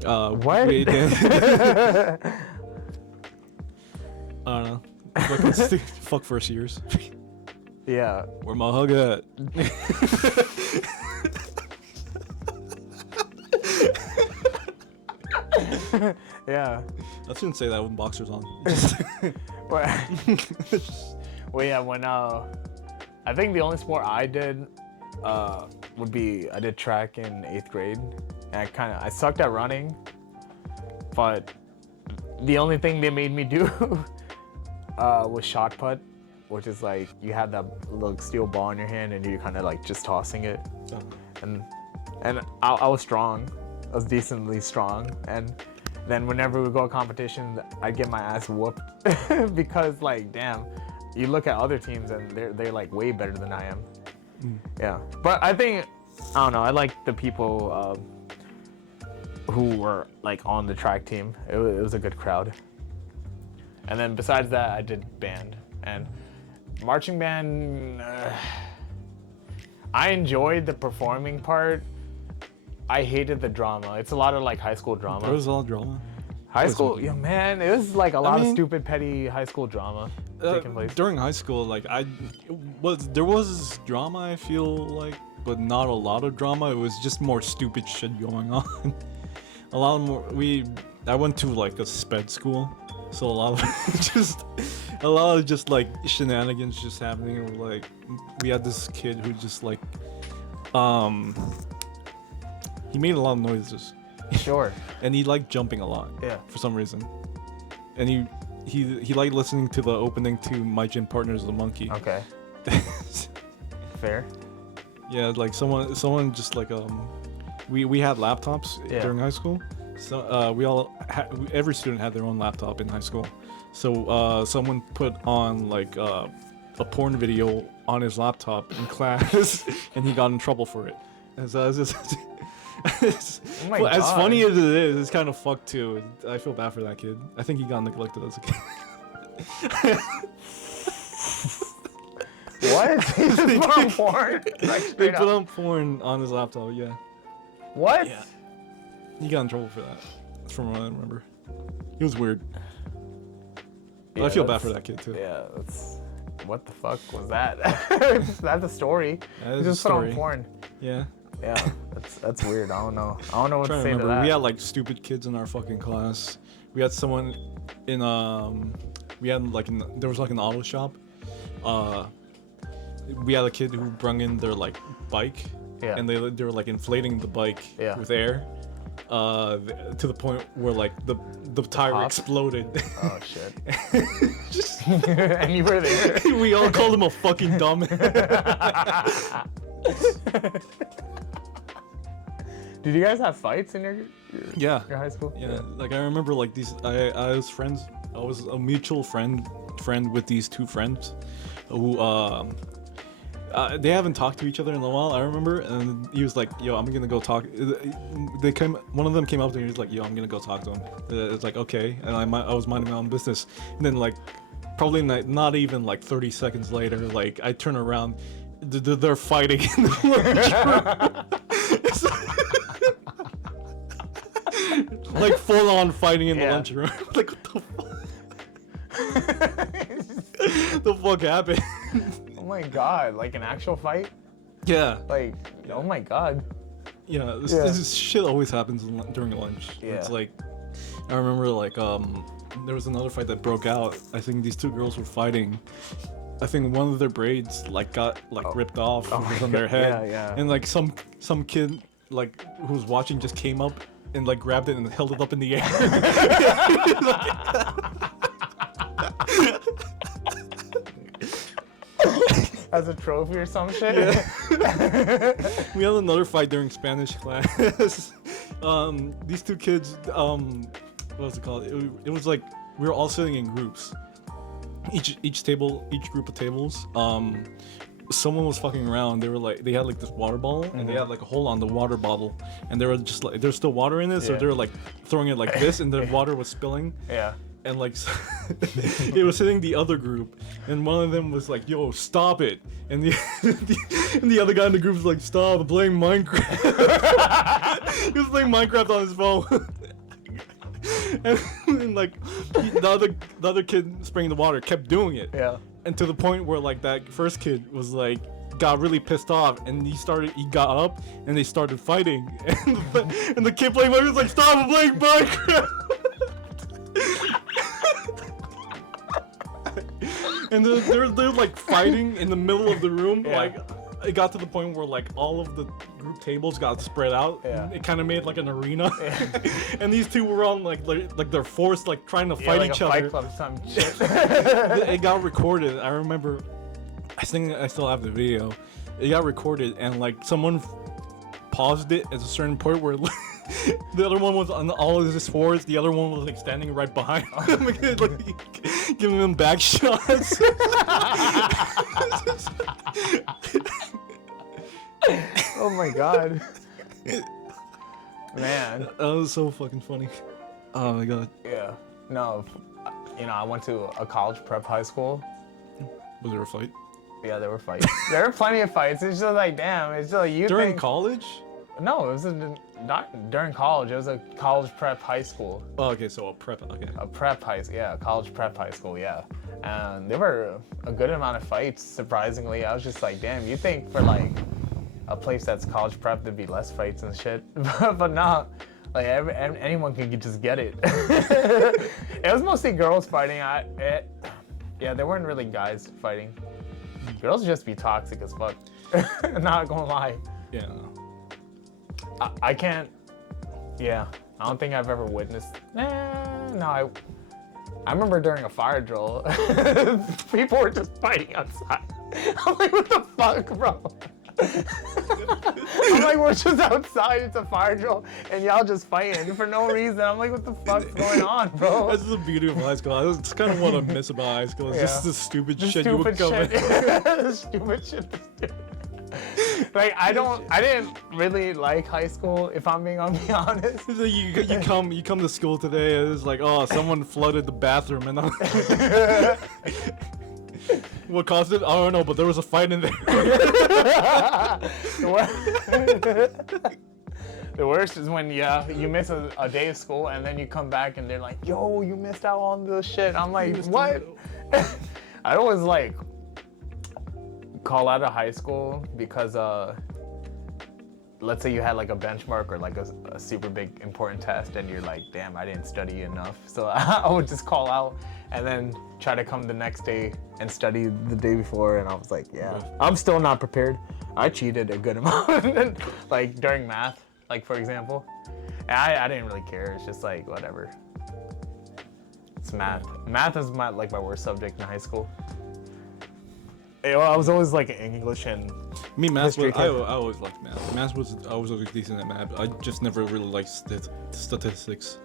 What? I don't know. Fuck first years. Yeah. Where my hug at? Yeah. I shouldn't say that with boxers on. But, well, yeah, when I think the only sport I did would be I did track in 8th grade, and I sucked at running, but the only thing they made me do was shot put, which is like you have that little steel ball in your hand and you're kind of like just tossing it, and I was strong, I was decently strong, and then whenever we go to competition, I'd get my ass whooped because like, damn, you look at other teams and they're like way better than I am. Yeah, but I think, I don't know, I like the people who were like on the track team. It was a good crowd. And then besides that, I did band and marching band. I enjoyed the performing part. I hated the drama. It's a lot of like high school drama. There was a lot of drama. High school, yeah, man, it was like a lot of mean, stupid, petty high school drama taking place. During high school, like there was drama, I feel like, but not a lot of drama. It was just more stupid shit going on. A lot more. I went to like a sped school, so a lot of just like shenanigans just happening. Like we had this kid who just like, he made a lot of noises. Sure. And he liked jumping a lot. Yeah. For some reason. And he liked listening to the opening to My Gym Partner is the Monkey. Okay. Fair. Yeah, like someone just like we had laptops during high school. So we all every student had their own laptop in high school. So someone put on like a porn video on his laptop in class, and he got in trouble for it. And so it's just, Oh my well, as God. funny as it is, it's kind of fucked too. I feel bad for that kid. I think he got neglected as a kid. What? He just put on porn? Like, They straight put up. on porn on his laptop. Yeah, What? Yeah. He got in trouble for that. That's from what I remember. He was weird. But I feel bad for that kid too. Yeah, that's. What the fuck was that? That's a story. That He is a just put on story. porn. Yeah. Yeah, that's weird. I don't know. I don't know what Trying to to say to remember. that. We had like stupid kids in our fucking class. We had someone in we had like there was like an auto shop. We had a kid who brung in their like bike. Yeah. And they were like inflating the bike with air. To the point where like the tire Pop? exploded. Oh shit. And you were there. We all called him a fucking dumbass. Did you guys have fights in your high school? Yeah, like I remember like these. I was friends. I was a mutual friend with these two friends, who they haven't talked to each other in a while. I remember, and he was like, "Yo, I'm gonna go talk." One of them came up to me. He was like, "Yo, I'm gonna go talk to him." It's like, okay, and I was minding my own business, and then like, probably not even like 30 seconds later, like I turn around, they're fighting in the lunchroom. Like full on fighting in the lunchroom. Like what the fuck? The fuck happened? Oh my god, like an actual fight? Yeah. Like, oh my god. Yeah, this shit always happens during lunch. Yeah. It's like, I remember like there was another fight that broke out. I think these two girls were fighting, I think one of their braids like got like ripped off from their head. Yeah. And like some kid like who was watching just came up and like grabbed it and held it up in the air. As a trophy or some shit. We had another fight during Spanish class. These two kids, what was it called? It was like we were all sitting in groups. Each group of tables. Someone was fucking around. They had like this water bottle, and they had like a hole on the water bottle, and they were just like there's still water in it, so Yeah. they were like throwing it like this, and the water was spilling. Yeah. And like it was hitting the other group, and one of them was like, "Yo, stop it!" And the other guy in the group was like, "Stop! I'm playing Minecraft." He was playing Minecraft on his phone. and like the other kid spraying the water kept doing it. Yeah. And to the point where like that first kid was like got really pissed off, and he got up and they started fighting. And the kid playing Minecraft was like, "Stop! I'm playing Minecraft." And they're like fighting in the middle of the room. Yeah. Like it got to the point where like all of the group tables got spread out. Yeah. It kind of made like an arena. And these two were on like they're forced like trying to fight like each a other. Fight Club, some shit. It got recorded. I remember. I think I still have the video. It got recorded, and like someone paused it at a certain point where the other one was on all of his fours. The other one was like standing right behind him, like giving him back shots. Oh my god. Man. That was so fucking funny. Oh my god. Yeah. No. I went to a college prep high school. Was there a fight Yeah, there were fights. There were plenty of fights. It's just like, damn. It's just like you during think. college? No, it was not during college. It was a college prep high school. Oh, okay, so a prep. Okay. A prep high, yeah, college prep high school, yeah. And there were a good amount of fights. Surprisingly, I was just like, damn. You think for like a place that's college prep there'd be less fights and shit, but not. Like anyone can just get it. It was mostly girls fighting. Yeah, there weren't really guys fighting. Girls just be toxic as fuck. Not gonna lie. Yeah. I can't. Yeah, I don't think I've ever witnessed. No, I remember during a fire drill, people were just fighting outside. I'm like, what the fuck, bro? I'm like, we're just outside. It's a fire drill, and y'all just fighting for no reason. I'm like, what the fuck's going on, bro? That's the beauty of high school. That's kind of what I miss about high school. It's just Yeah. the stupid The shit you would stupid come in. shit. Stupid shit. Like I didn't really like high school, if I'm being honest. So you come to school today and it's like, oh, someone flooded the bathroom, and what caused it? I don't know, but there was a fight in there. The worst is when you miss a day of school and then you come back and they're like, yo, you missed out on this shit. I'm like, what? I always like call out of high school because let's say you had like a benchmark or like a super big important test and you're like, damn, I didn't study enough. So I would just call out and then try to come the next day and study the day before. And I was like, yeah, I'm still not prepared. I cheated a good amount, like during math, like for example. And I didn't really care. It's just like, whatever. It's math. Math is my worst subject in high school. I was always like English and Me, math History was, I too. always liked math. I was always decent at math. I just never really liked statistics.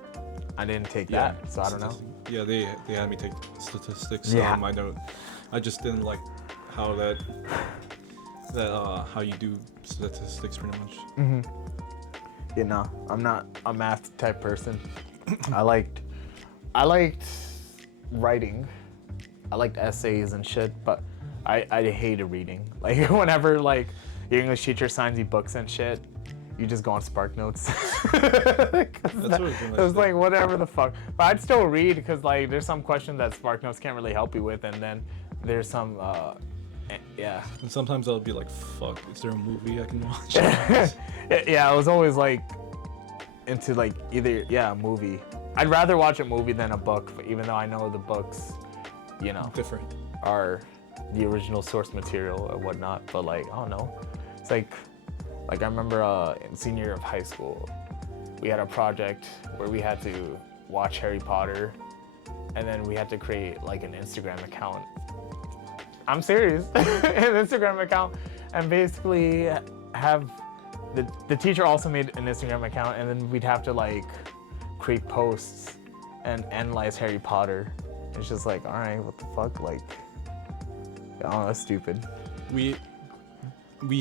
I didn't take that, so I don't know. Yeah, they had me take statistics. Yeah. I know. I just didn't like how how you do statistics pretty much. You know, I'm not a math type person. I liked writing. I liked essays and shit, but I hated reading. Like whenever like your English teacher signs you books and shit, you just go on Spark Notes. It was like whatever the fuck. But I'd still read because like there's some questions that Spark Notes can't really help you with, and then there's some yeah. And sometimes I'll be like, fuck, is there a movie I can watch? Yeah, I was always like into like either a movie. I'd rather watch a movie than a book, even though I know the books, you know, Different. are the original source material or whatnot. But like, I don't know. It's like I remember in senior year of high school, we had a project where we had to watch Harry Potter, and then we had to create like an Instagram account. I'm serious, an Instagram account, and basically have the teacher also made an Instagram account, and then we'd have to like create posts and analyze Harry Potter. It's just like, all right, what the fuck, like, I don't know, that's stupid. We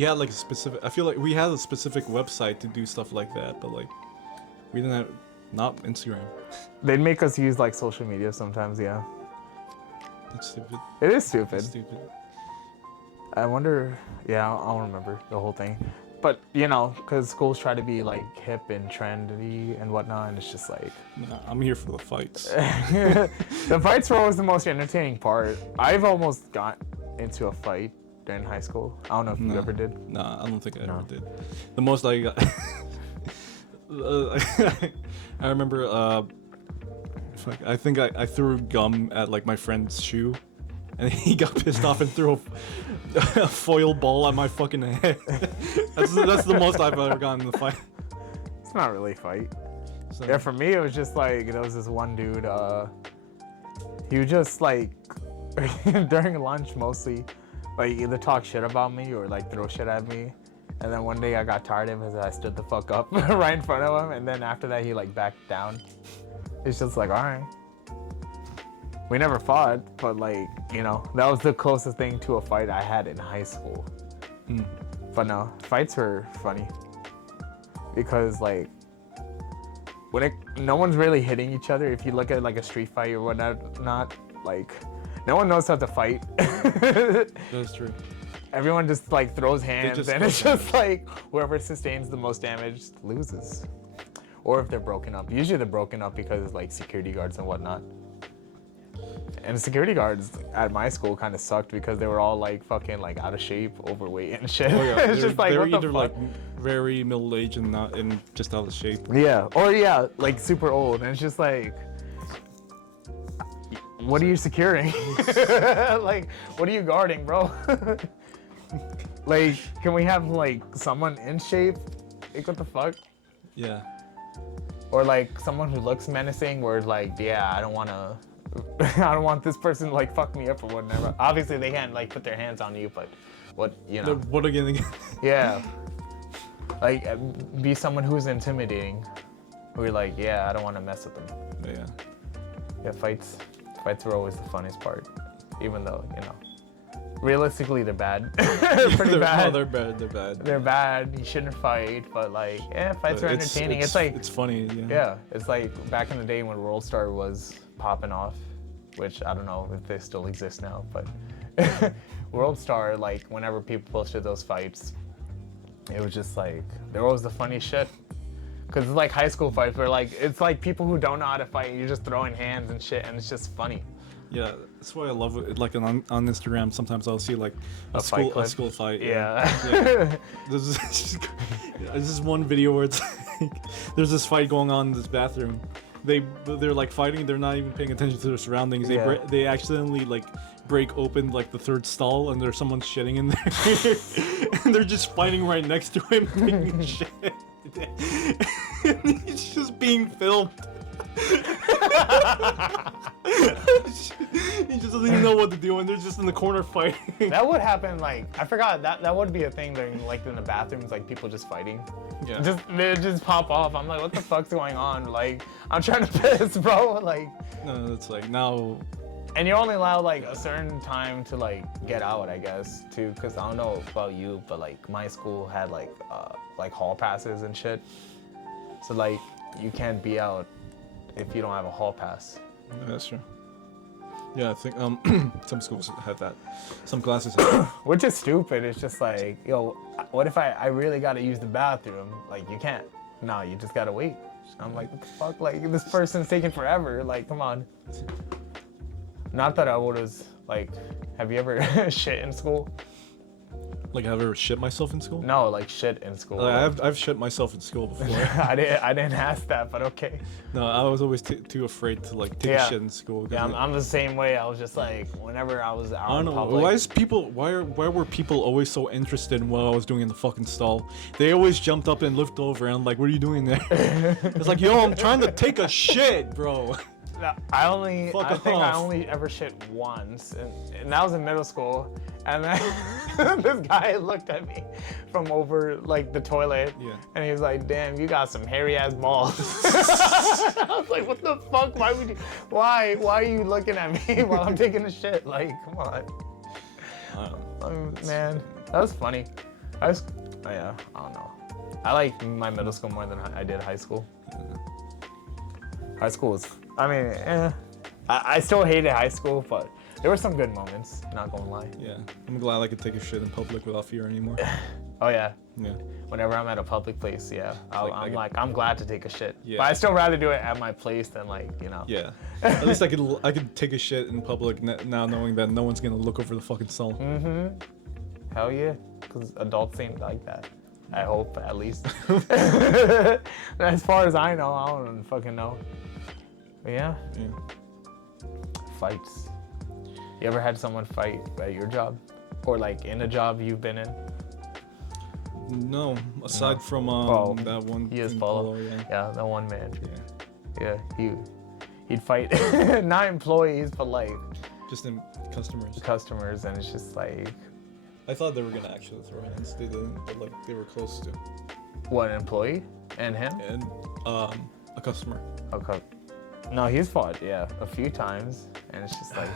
had like a specific. I feel like we had a specific website to do stuff like that, but like we didn't have not Instagram. They'd make us use like social media sometimes, yeah. That's stupid. It is stupid. That's stupid. I wonder, yeah, I don't remember the whole thing. But, you know, because schools try to be like hip and trendy and whatnot, and it's just like. Nah, I'm here for the fights. The fights were always the most entertaining part. I've almost got into a fight during high school. I don't know if you ever did. Nah, I don't think I No. ever did. The most I got. I remember. I think I threw gum at like my friend's shoe, and he got pissed off and threw a foil ball at my fucking head. that's the most I've ever gotten in a fight. It's not really a fight. So, Yeah, for me, it was just like, there was this one dude, he would just like, during lunch mostly, like either talk shit about me or like throw shit at me. And then one day I got tired of him, and I stood the fuck up right in front of him, and then after that he like backed down. It's just like, all right. We never fought, but like, you know, that was the closest thing to a fight I had in high school. mm, But no, fights were funny because like no one's really hitting each other. If you look at like a street fight or whatnot, not like no one knows how to fight. that's true. Everyone just like throws hands, just and throw it's just like whoever sustains the most damage loses. Or if they're broken up. Usually they're broken up because of like security guards and whatnot. And the security guards at my school kind of sucked because they were all like fucking like out of shape, overweight and shit. Oh yeah, It's just like, they're what the either fuck? like very middle aged and not and just out of shape. Yeah, or yeah, like super old, and it's just like, what are you securing? Like, what are you guarding, bro? Like, can we have like someone in shape? Like, what the fuck? Yeah. Or like someone who looks menacing, where like, yeah, I don't want this person to like fuck me up or whatever. Obviously, they can't like put their hands on you, but what, you know? What again? Yeah. Like, be someone who's intimidating. Who you're like, yeah, I don't want to mess with them. Yeah. Yeah, fights were always the funniest part. Even though, you know, realistically they're bad. They're pretty bad. Oh, they're bad. They're bad. They're bad. You shouldn't fight, but like, yeah, fights are entertaining. It's like, it's funny. Yeah. yeah, it's like back in the day when World Star was popping off, which I don't know if they still exist now, but World Star, like whenever people posted those fights, it was just like, there was the funny shit. Cause it's like high school fights where like, it's like people who don't know how to fight, you're just throwing hands and shit, and it's just funny. Yeah, that's why I love it. Like on Instagram, sometimes I'll see like a fight clip? school fight. Yeah. Yeah. There's this one video where it's like, there's this fight going on in this bathroom. They're like fighting. They're not even paying attention to their surroundings. Yeah. They accidentally like break open like the third stall, and there's someone shitting in there, and they're just fighting right next to him, taking shit. And he's just being filmed. He just doesn't even know what to do, and they're just in the corner fighting. That would happen, like, I forgot, that would be a thing during, like, in the bathrooms, like, people just fighting. Yeah. They just pop off. I'm like, what the fuck's going on? Like, I'm trying to piss, bro. Like, No, it's like now. and you're only allowed, like, a certain time to, like, get out, I guess, too. Because I don't know about you, but, like, my school had, like hall passes and shit. So, like, you can't be out if you don't have a hall pass. Yeah, that's true. Yeah, I think some schools had that. Some classes had that. Which is stupid. It's just like, yo, what if I really gotta use the bathroom? Like, you can't. No, you just gotta wait. I'm like, what the fuck? Like, this person's taking forever. Like, come on. Not that I was, like, have you ever shit in school? Like, have I ever shit myself in school? No, like shit in school. Like, I've shit myself in school before. I didn't ask that, but okay. No, I was always too afraid to like take Yeah. a shit in school. 'cause Yeah, it- I'm the same way. I was just like, whenever I was out I don't in know. public. Why were people always so interested in what I was doing in the fucking stall? They always jumped up and looked over and I'm like, what are you doing there? It's like, yo, I'm trying to take a shit, bro. No, Fuck I think I off. only ever shit once, and that was in middle school. And then this guy looked at me from over like the toilet, Yeah. and he was like, "Damn, you got some hairy ass balls." I was like, "What the fuck? Why would you? Why are you looking at me while I'm taking a shit? Like, come on, man, that was funny." Yeah, I don't know. I like my middle school more than I did high school. High school was, I mean, I still hated high school, but there were some good moments, not gonna lie. Yeah, I'm glad I could take a shit in public without fear anymore. Oh yeah, Yeah. whenever I'm at a public place, yeah, I'm glad to take a shit. Yeah. But I still rather do it at my place than like, you know. Yeah. At least I could take a shit in public now knowing that no one's gonna look over the fucking stall. Hell yeah, because adults ain't like that. I hope, at least. As far as I know, I don't fucking know. But yeah, Yeah. fights. You ever had someone fight at your job? Or like in a job you've been in? No, aside from Oh, that one. He is in Polo. yeah. Yeah, the one man. Yeah. Yeah, he'd fight not employees, but like Just in customers. customers, and it's just like, I thought they were gonna actually throw hands. They didn't, but like they were close to. what, an employee and him? And a customer. Okay. No, he's fought, yeah, a few times, and it's just like,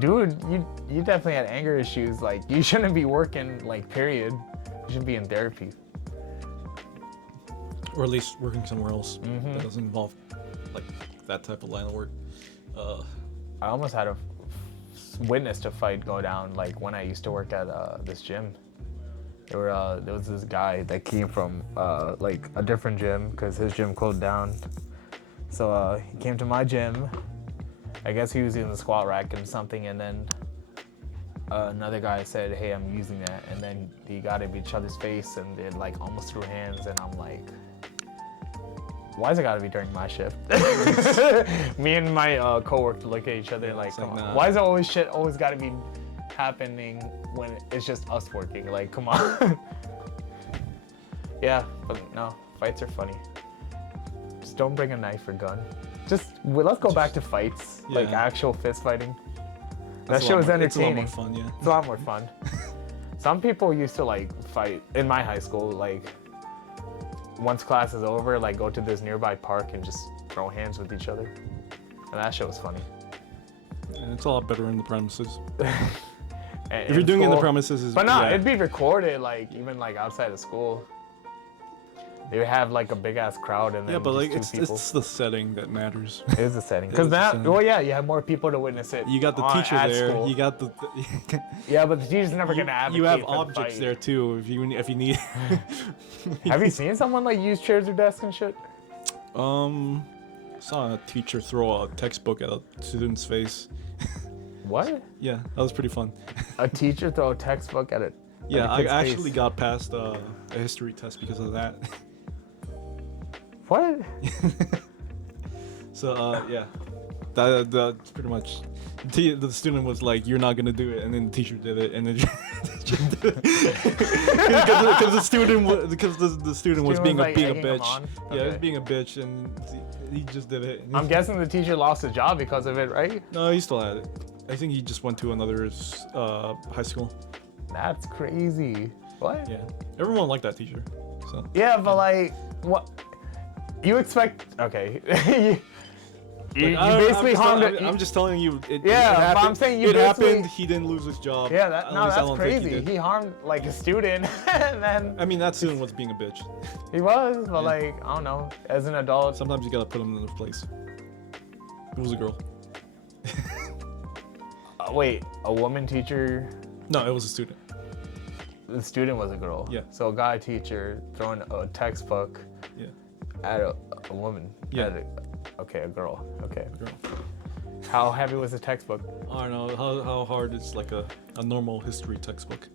dude, you definitely had anger issues. Like, you shouldn't be working, like, period. You should be in therapy. Or at least working somewhere else Mm-hmm. that doesn't involve like that type of line of work. I almost had a witnessed a fight go down, like when I used to work at this gym. There was this guy that came from like a different gym because his gym closed down. So he came to my gym. I guess he was using the squat rack and something, and then another guy said, "Hey, I'm using that," and then he got in each other's face and they like almost threw hands, and I'm like, why's it gotta be during my shift? Me and my coworker look at each other like, it's like, come on. nah. Why is it always shit always gotta be happening when it's just us working? Like, come on. Yeah, but no, fights are funny. Just don't bring a knife or gun. Let's go back to fights, like Yeah. actual fist fighting. That That's a shit lot was more- It's a lot entertaining. more fun, yeah. It's a lot more fun. Some people used to like fight in my high school, like once class is over, like go to this nearby park and just throw hands with each other. And that shit was funny. And it's a lot better in the premises. And If you're doing it in the school- premises, But no, yeah. it'd be recorded, like even like outside of school. They would have like a big ass crowd and then Yeah, but like just two people. it's the setting that matters. It is a setting. It Because is a now, setting. well, yeah, you have more people to witness it. You got the teacher at there. school. You got the. Yeah, but the teacher's never gonna advocate you have for the objects fight. there too if you need. Have you seen someone like use chairs or desks and shit? Saw a teacher throw a textbook at a student's face. What? Yeah, that was pretty fun. A teacher throw a textbook at it? Yeah, a I kid's actually face. got past a history test because of that. What? So yeah, that's pretty much. The student was like, "You're not gonna do it," and then the teacher did it, and then because the student was being like, being a egging him bitch. on? Yeah, he was Okay. being a bitch, and he just did it. I'm guessing the teacher lost his job because of it, right? No, he still had it. I think he just went to another high school. That's crazy. What? Yeah, everyone liked that teacher. So Yeah, but like, what? You expect? Okay. you basically harmed it. I'm just telling you. It Yeah, but happened. I'm saying you it basically- happened. He didn't lose his job. Yeah, At no, least I that's don't think crazy. did. He harmed like a student, and then I mean, that student was being a bitch. he was, but Yeah. like, I don't know. As an adult, Sometimes you gotta put him in their place. It was a girl. wait, a woman teacher. No, it was a student. The student was a girl. Yeah. So a guy teacher throwing a textbook Yeah, at a woman. Yeah. Okay, a girl. Okay. a girl. How heavy was the textbook? I don't know how hard is like a normal history textbook.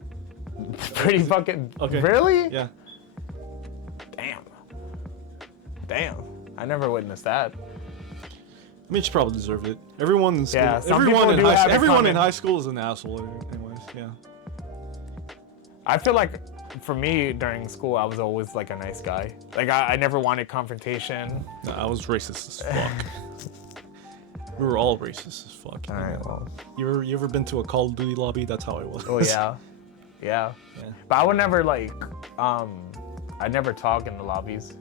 Pretty fucking. Okay. Really? Yeah. Damn. I never witnessed that. I mean, she probably deserved it. Everyone in school, Yeah, some everyone people in do have it everyone in coming. high school is an asshole. Anyways, yeah. I feel like for me during school, I was always like a nice guy. Like I never wanted confrontation. No, I was racist as fuck. We were all racist as fuck. All right. Well. You ever been to a Call of Duty lobby? That's how I was. Oh yeah. Yeah. Yeah. But I would never like. I'd never talk in the lobbies.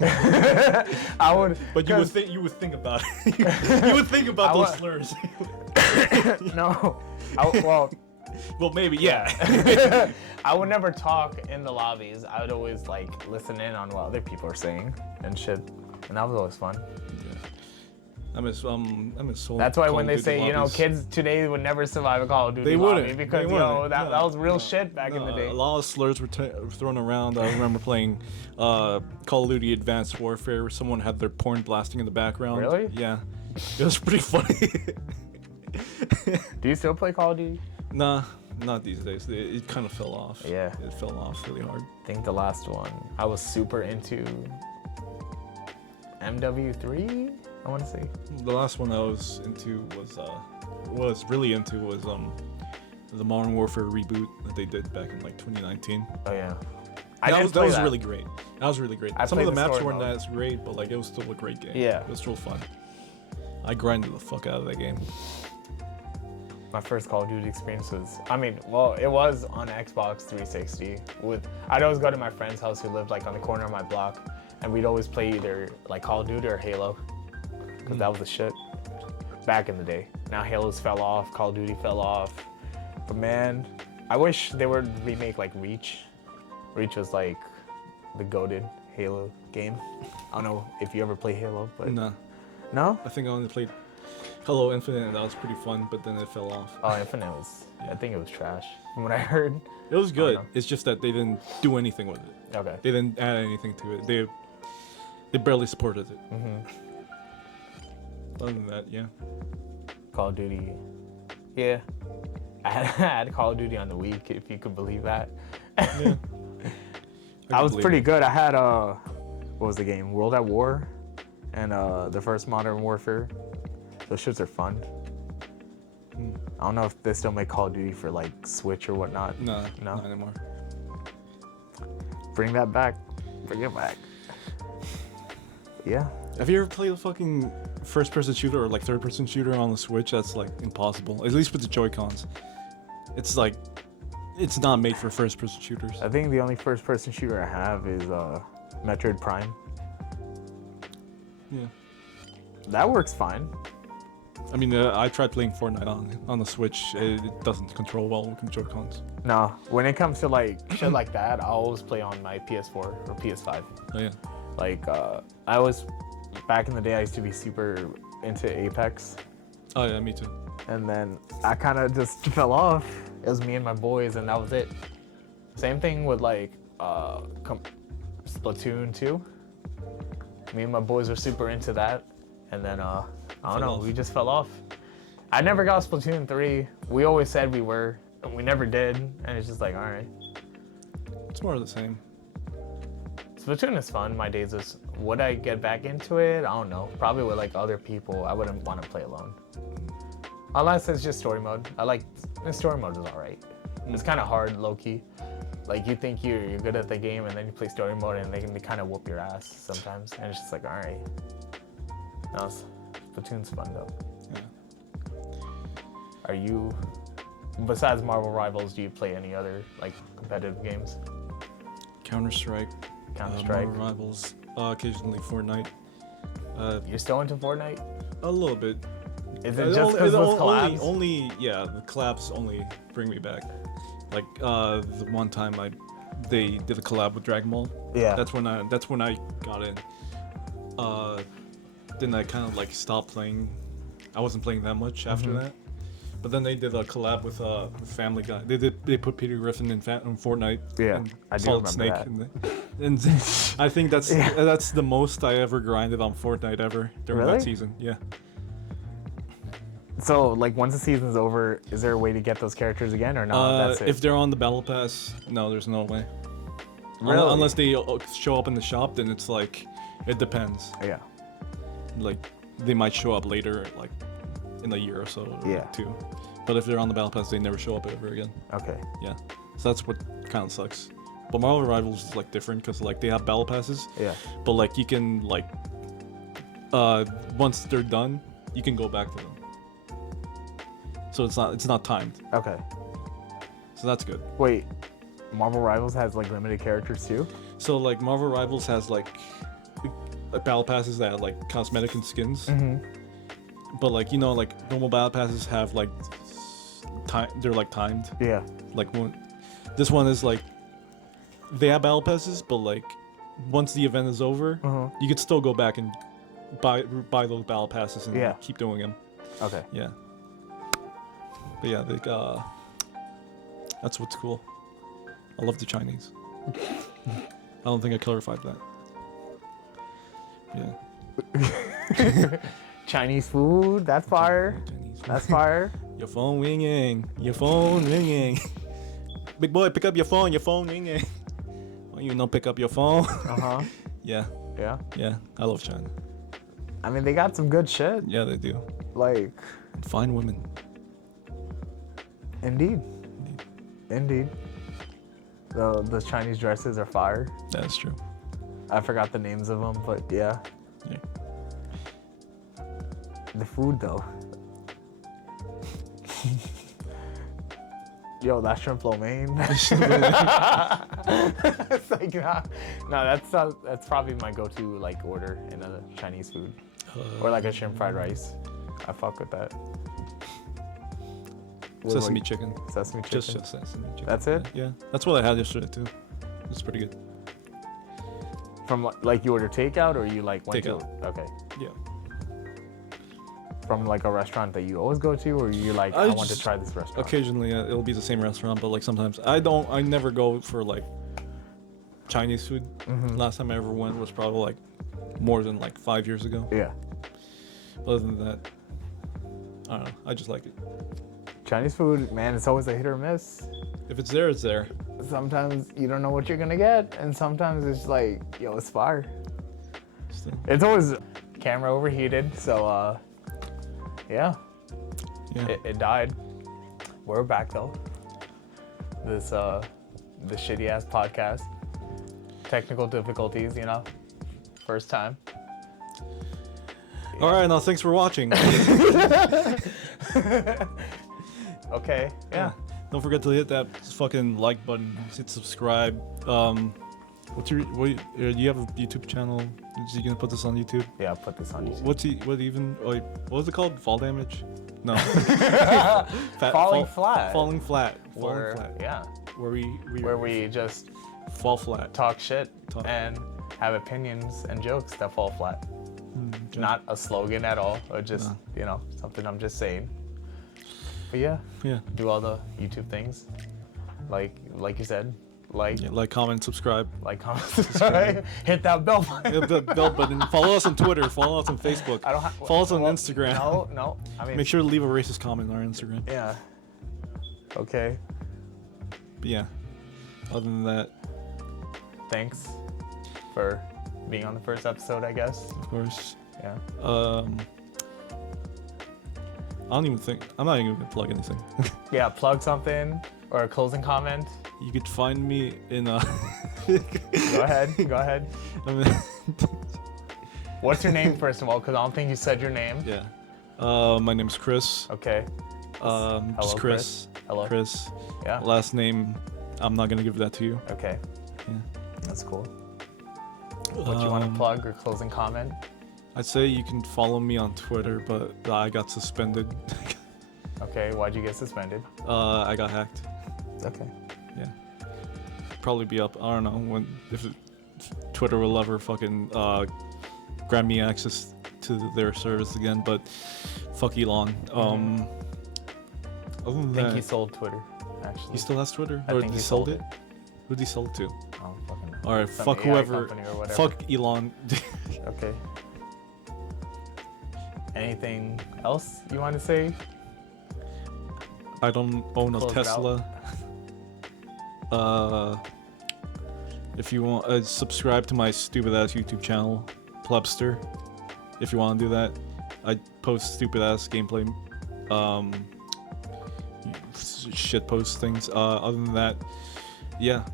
I would. But you would 'cause- think about it. you would think about I those would- slurs. No. Well. Well, maybe yeah. I would never talk in the lobbies. I would always like listen in on what other people are saying and shit, and that was always fun. I miss so. That's why Call when of they Duty say, lobbies. kids today would never survive a Call of Duty They lobby wouldn't. because They wouldn't. that No, was real no, shit back in the day. A lot of slurs were thrown around. I remember playing Call of Duty Advanced Warfare where someone had their porn blasting in the background. Really? Yeah. It was pretty funny. Do you still play Call of Duty? Nah, not these days. It kind of fell off. Yeah. It fell off really hard. I think the last one I was super into MW3. I want to say. The last one I was into was really into the Modern Warfare reboot that they did back in like 2019. Oh yeah. That was really great. That was really great. I Some of the played the maps story weren't mode. that great, but like it was still a great game. Yeah. It was still fun. I grinded the fuck out of that game. My first Call of Duty experience was, it was on Xbox 360. I'd always go to my friend's house who lived like on the corner of my block, and we'd always play either like Call of Duty or Halo, because that was the shit back in the day. Now Halo's fell off, Call of Duty fell off, but man, I wish they would remake like Reach. Reach was like the goated Halo game. I don't know if you ever play Halo, but Nah, no? I think I only played Halo Infinite, and that was pretty fun, but then it fell off. Oh, Infinite was, I think it was trash from what I heard. It was good. know. It's just that they didn't do anything with it. Okay. They didn't add anything to it. They barely supported it. Other than that, yeah. Call of Duty. Yeah. I had Call of Duty on the Wii, if you could believe that. Yeah. I was believe pretty it. good. I had what was the game? World at War and the first Modern Warfare. Those shits are fun. I don't know if they still make Call of Duty for like Switch or whatnot. No, No? not anymore. Bring that back. Bring it back. Yeah. Have you ever played a fucking first-person shooter or like third-person shooter on the Switch? That's like impossible. At least with the Joy-Cons. It's like, it's not made for first-person shooters. I think the only first person shooter I have is Metroid Prime. Yeah. That works fine. I mean, I tried playing Fortnite on the Switch. It doesn't control well with Joy-Cons. No, when it comes to like shit like that, I always play on my PS4 or PS5. Oh yeah. Like I was back in the day, I used to be super into Apex, Oh yeah, me too. and then I kind of just fell off. It was me and my boys, and that was it. Same thing with like Splatoon 2. Me and my boys were super into that, and then I don't know, off. we just fell off. I never got Splatoon 3. We always said we were, and we never did, and it's just like, all right. It's more of the same. Splatoon is fun. My days is. Would I get back into it? I don't know. Probably with like other people. I wouldn't want to play alone. Unless it's just story mode. The story mode is alright. It's kind of hard, low key. Like you think you're good at the game, and then you play story mode, and they can kind of whoop your ass sometimes. And it's just like, alright. No, Splatoon's fun though. Yeah. Are you? Besides Marvel Rivals, do you play any other like competitive games? Counter-Strike. Counter-Strike. Marvel Rivals. Occasionally Fortnite. You're still into Fortnite? A little bit. Is it just because of collabs? Only, yeah, the collabs only bring me back. Like the one time they did a collab with Dragon Ball. Yeah. That's when I got in. Then I kind of like stopped playing. I wasn't playing that much after that. But then they did a collab with Family Guy. They put Peter Griffin in Fortnite. Yeah, and I do Solid remember Snake. And I think that's the most I ever grinded on Fortnite ever during Really? that season. Yeah. So, like, once the season's over, is there a way to get those characters again, or no? That's it. If they're on the battle pass, no, there's no way. Really? Unless they show up in the shop, then it's like, it depends. Yeah. Like, they might show up later, like, in a year or so, or Yeah. 2. But if they're on the battle pass, they never show up ever again. Okay. Yeah. So that's what kind of sucks. But Marvel Rivals is like different because like they have battle passes, Yeah. but like you can like, once they're done, you can go back to them. So it's not timed. Okay. So that's good. Wait, Marvel Rivals has like limited characters too? So like Marvel Rivals has like battle passes that have like cosmetic and skins. Mm-hmm. But like like normal battle passes have like time. They're like timed. Yeah. Like this one is like they have battle passes, but like once the event is over, Uh-huh. you could still go back and buy those battle passes and Yeah. keep doing them. Okay. Yeah. But yeah, like that's what's cool. I love the Chinese. I don't think I clarified that. Yeah. Chinese food, that's fire. Chinese food. That's fire. Your phone ringing. Your phone ringing. Big boy, pick up your phone. Your phone ringing. Why you don't pick up your phone? Uh-huh. Yeah. Yeah. Yeah. I love China. I mean, they got some good shit. Yeah, they do. Like, Fine women. indeed. Indeed. The Chinese dresses are fire. That's true. I forgot the names of them, but yeah. Yeah. The food, though. Yo, that shrimp lo mein. It's like, that's probably my go-to like order in a Chinese food, or like a shrimp fried rice. I fuck with that. What about Sesame you? chicken. Sesame chicken. Just sesame chicken. That's it? Yeah. That's what I had yesterday too. It's pretty good. From like you order takeout or you like went Takeout. to? Okay. Yeah. From like a restaurant that you always go to, or you like I want to just- try this restaurant. Occasionally, it'll be the same restaurant, but like sometimes I never go for like Chinese food. Mhm. Last time I ever went was probably like more than like 5 years ago. Yeah. Other than that, I don't know. I just like it. Chinese food, man, it's always a hit or miss. If it's there, it's there. Sometimes you don't know what you're gonna get, and sometimes it's like, yo, it's fire. Still. It's always camera overheated, so yeah, Yeah. it died. We're back though. This shitty ass podcast. Technical difficulties, first time. All right. Now, thanks for watching. Okay, yeah. Don't forget to hit that fucking like button. Hit subscribe. Do you have a YouTube channel? Is you gonna put this on YouTube? Yeah, I'll put this on YouTube. What was it called? Fall damage? No. Falling flat. Falling flat. Where, Falling flat. yeah, Where we just fall flat. talk shit Talk. and have opinions and jokes that fall flat. Okay. Not a slogan at all, or just No. something I'm just saying. But yeah, Yeah. do all the YouTube things, like you said, like, Yeah. Like, comment, subscribe. comment, subscribe, hit that bell button. Hit the bell button. Follow us on Twitter. Follow us on Facebook. I don't have. Follow us on Instagram. No. I mean, Make sure to leave a racist comment on our Instagram. Yeah. Okay. But yeah. Other than that, Thanks for being on the first episode, I guess. of course. Yeah. I'm not even gonna plug anything. Yeah. Plug something or a closing comment. You could find me in Go ahead. Go ahead. I mean, What's your name first of all? Because I don't think you said your name. yeah. My name's Chris. Okay. Just Hello, Chris. Hello. Chris. Yeah. Last name, I'm not gonna give that to you. Okay. Yeah. That's cool. What you want to plug or closing comment? I'd say you can follow me on Twitter, but I got suspended. Okay. Why'd you get suspended? I got hacked. Okay. Yeah. Probably be up. I don't know if Twitter will ever fucking grant me access to their service again, but fuck Elon. Other than I think that, he sold Twitter. Actually. he still has Twitter, I or think he he sold sold it? Who'd he sell it to? I don't fucking know. All right, Some fuck AI whoever. company or whatever. Fuck Elon. Okay. Anything else you want to say? I don't own a Close it out. Tesla. If you want, subscribe to my stupid ass YouTube channel, Plebster. If you want to do that, I post stupid ass gameplay, shit post things. Other than that, yeah.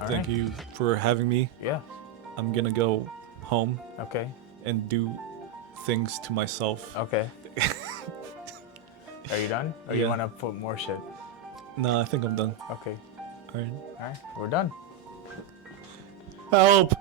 All Thank right. you for having me. Yeah. I'm gonna go home Okay. and do things to myself. Okay. Are you done? Or you Yeah. want to put more shit? No, I think I'm done. Okay. Alright. All right. We're done. Help!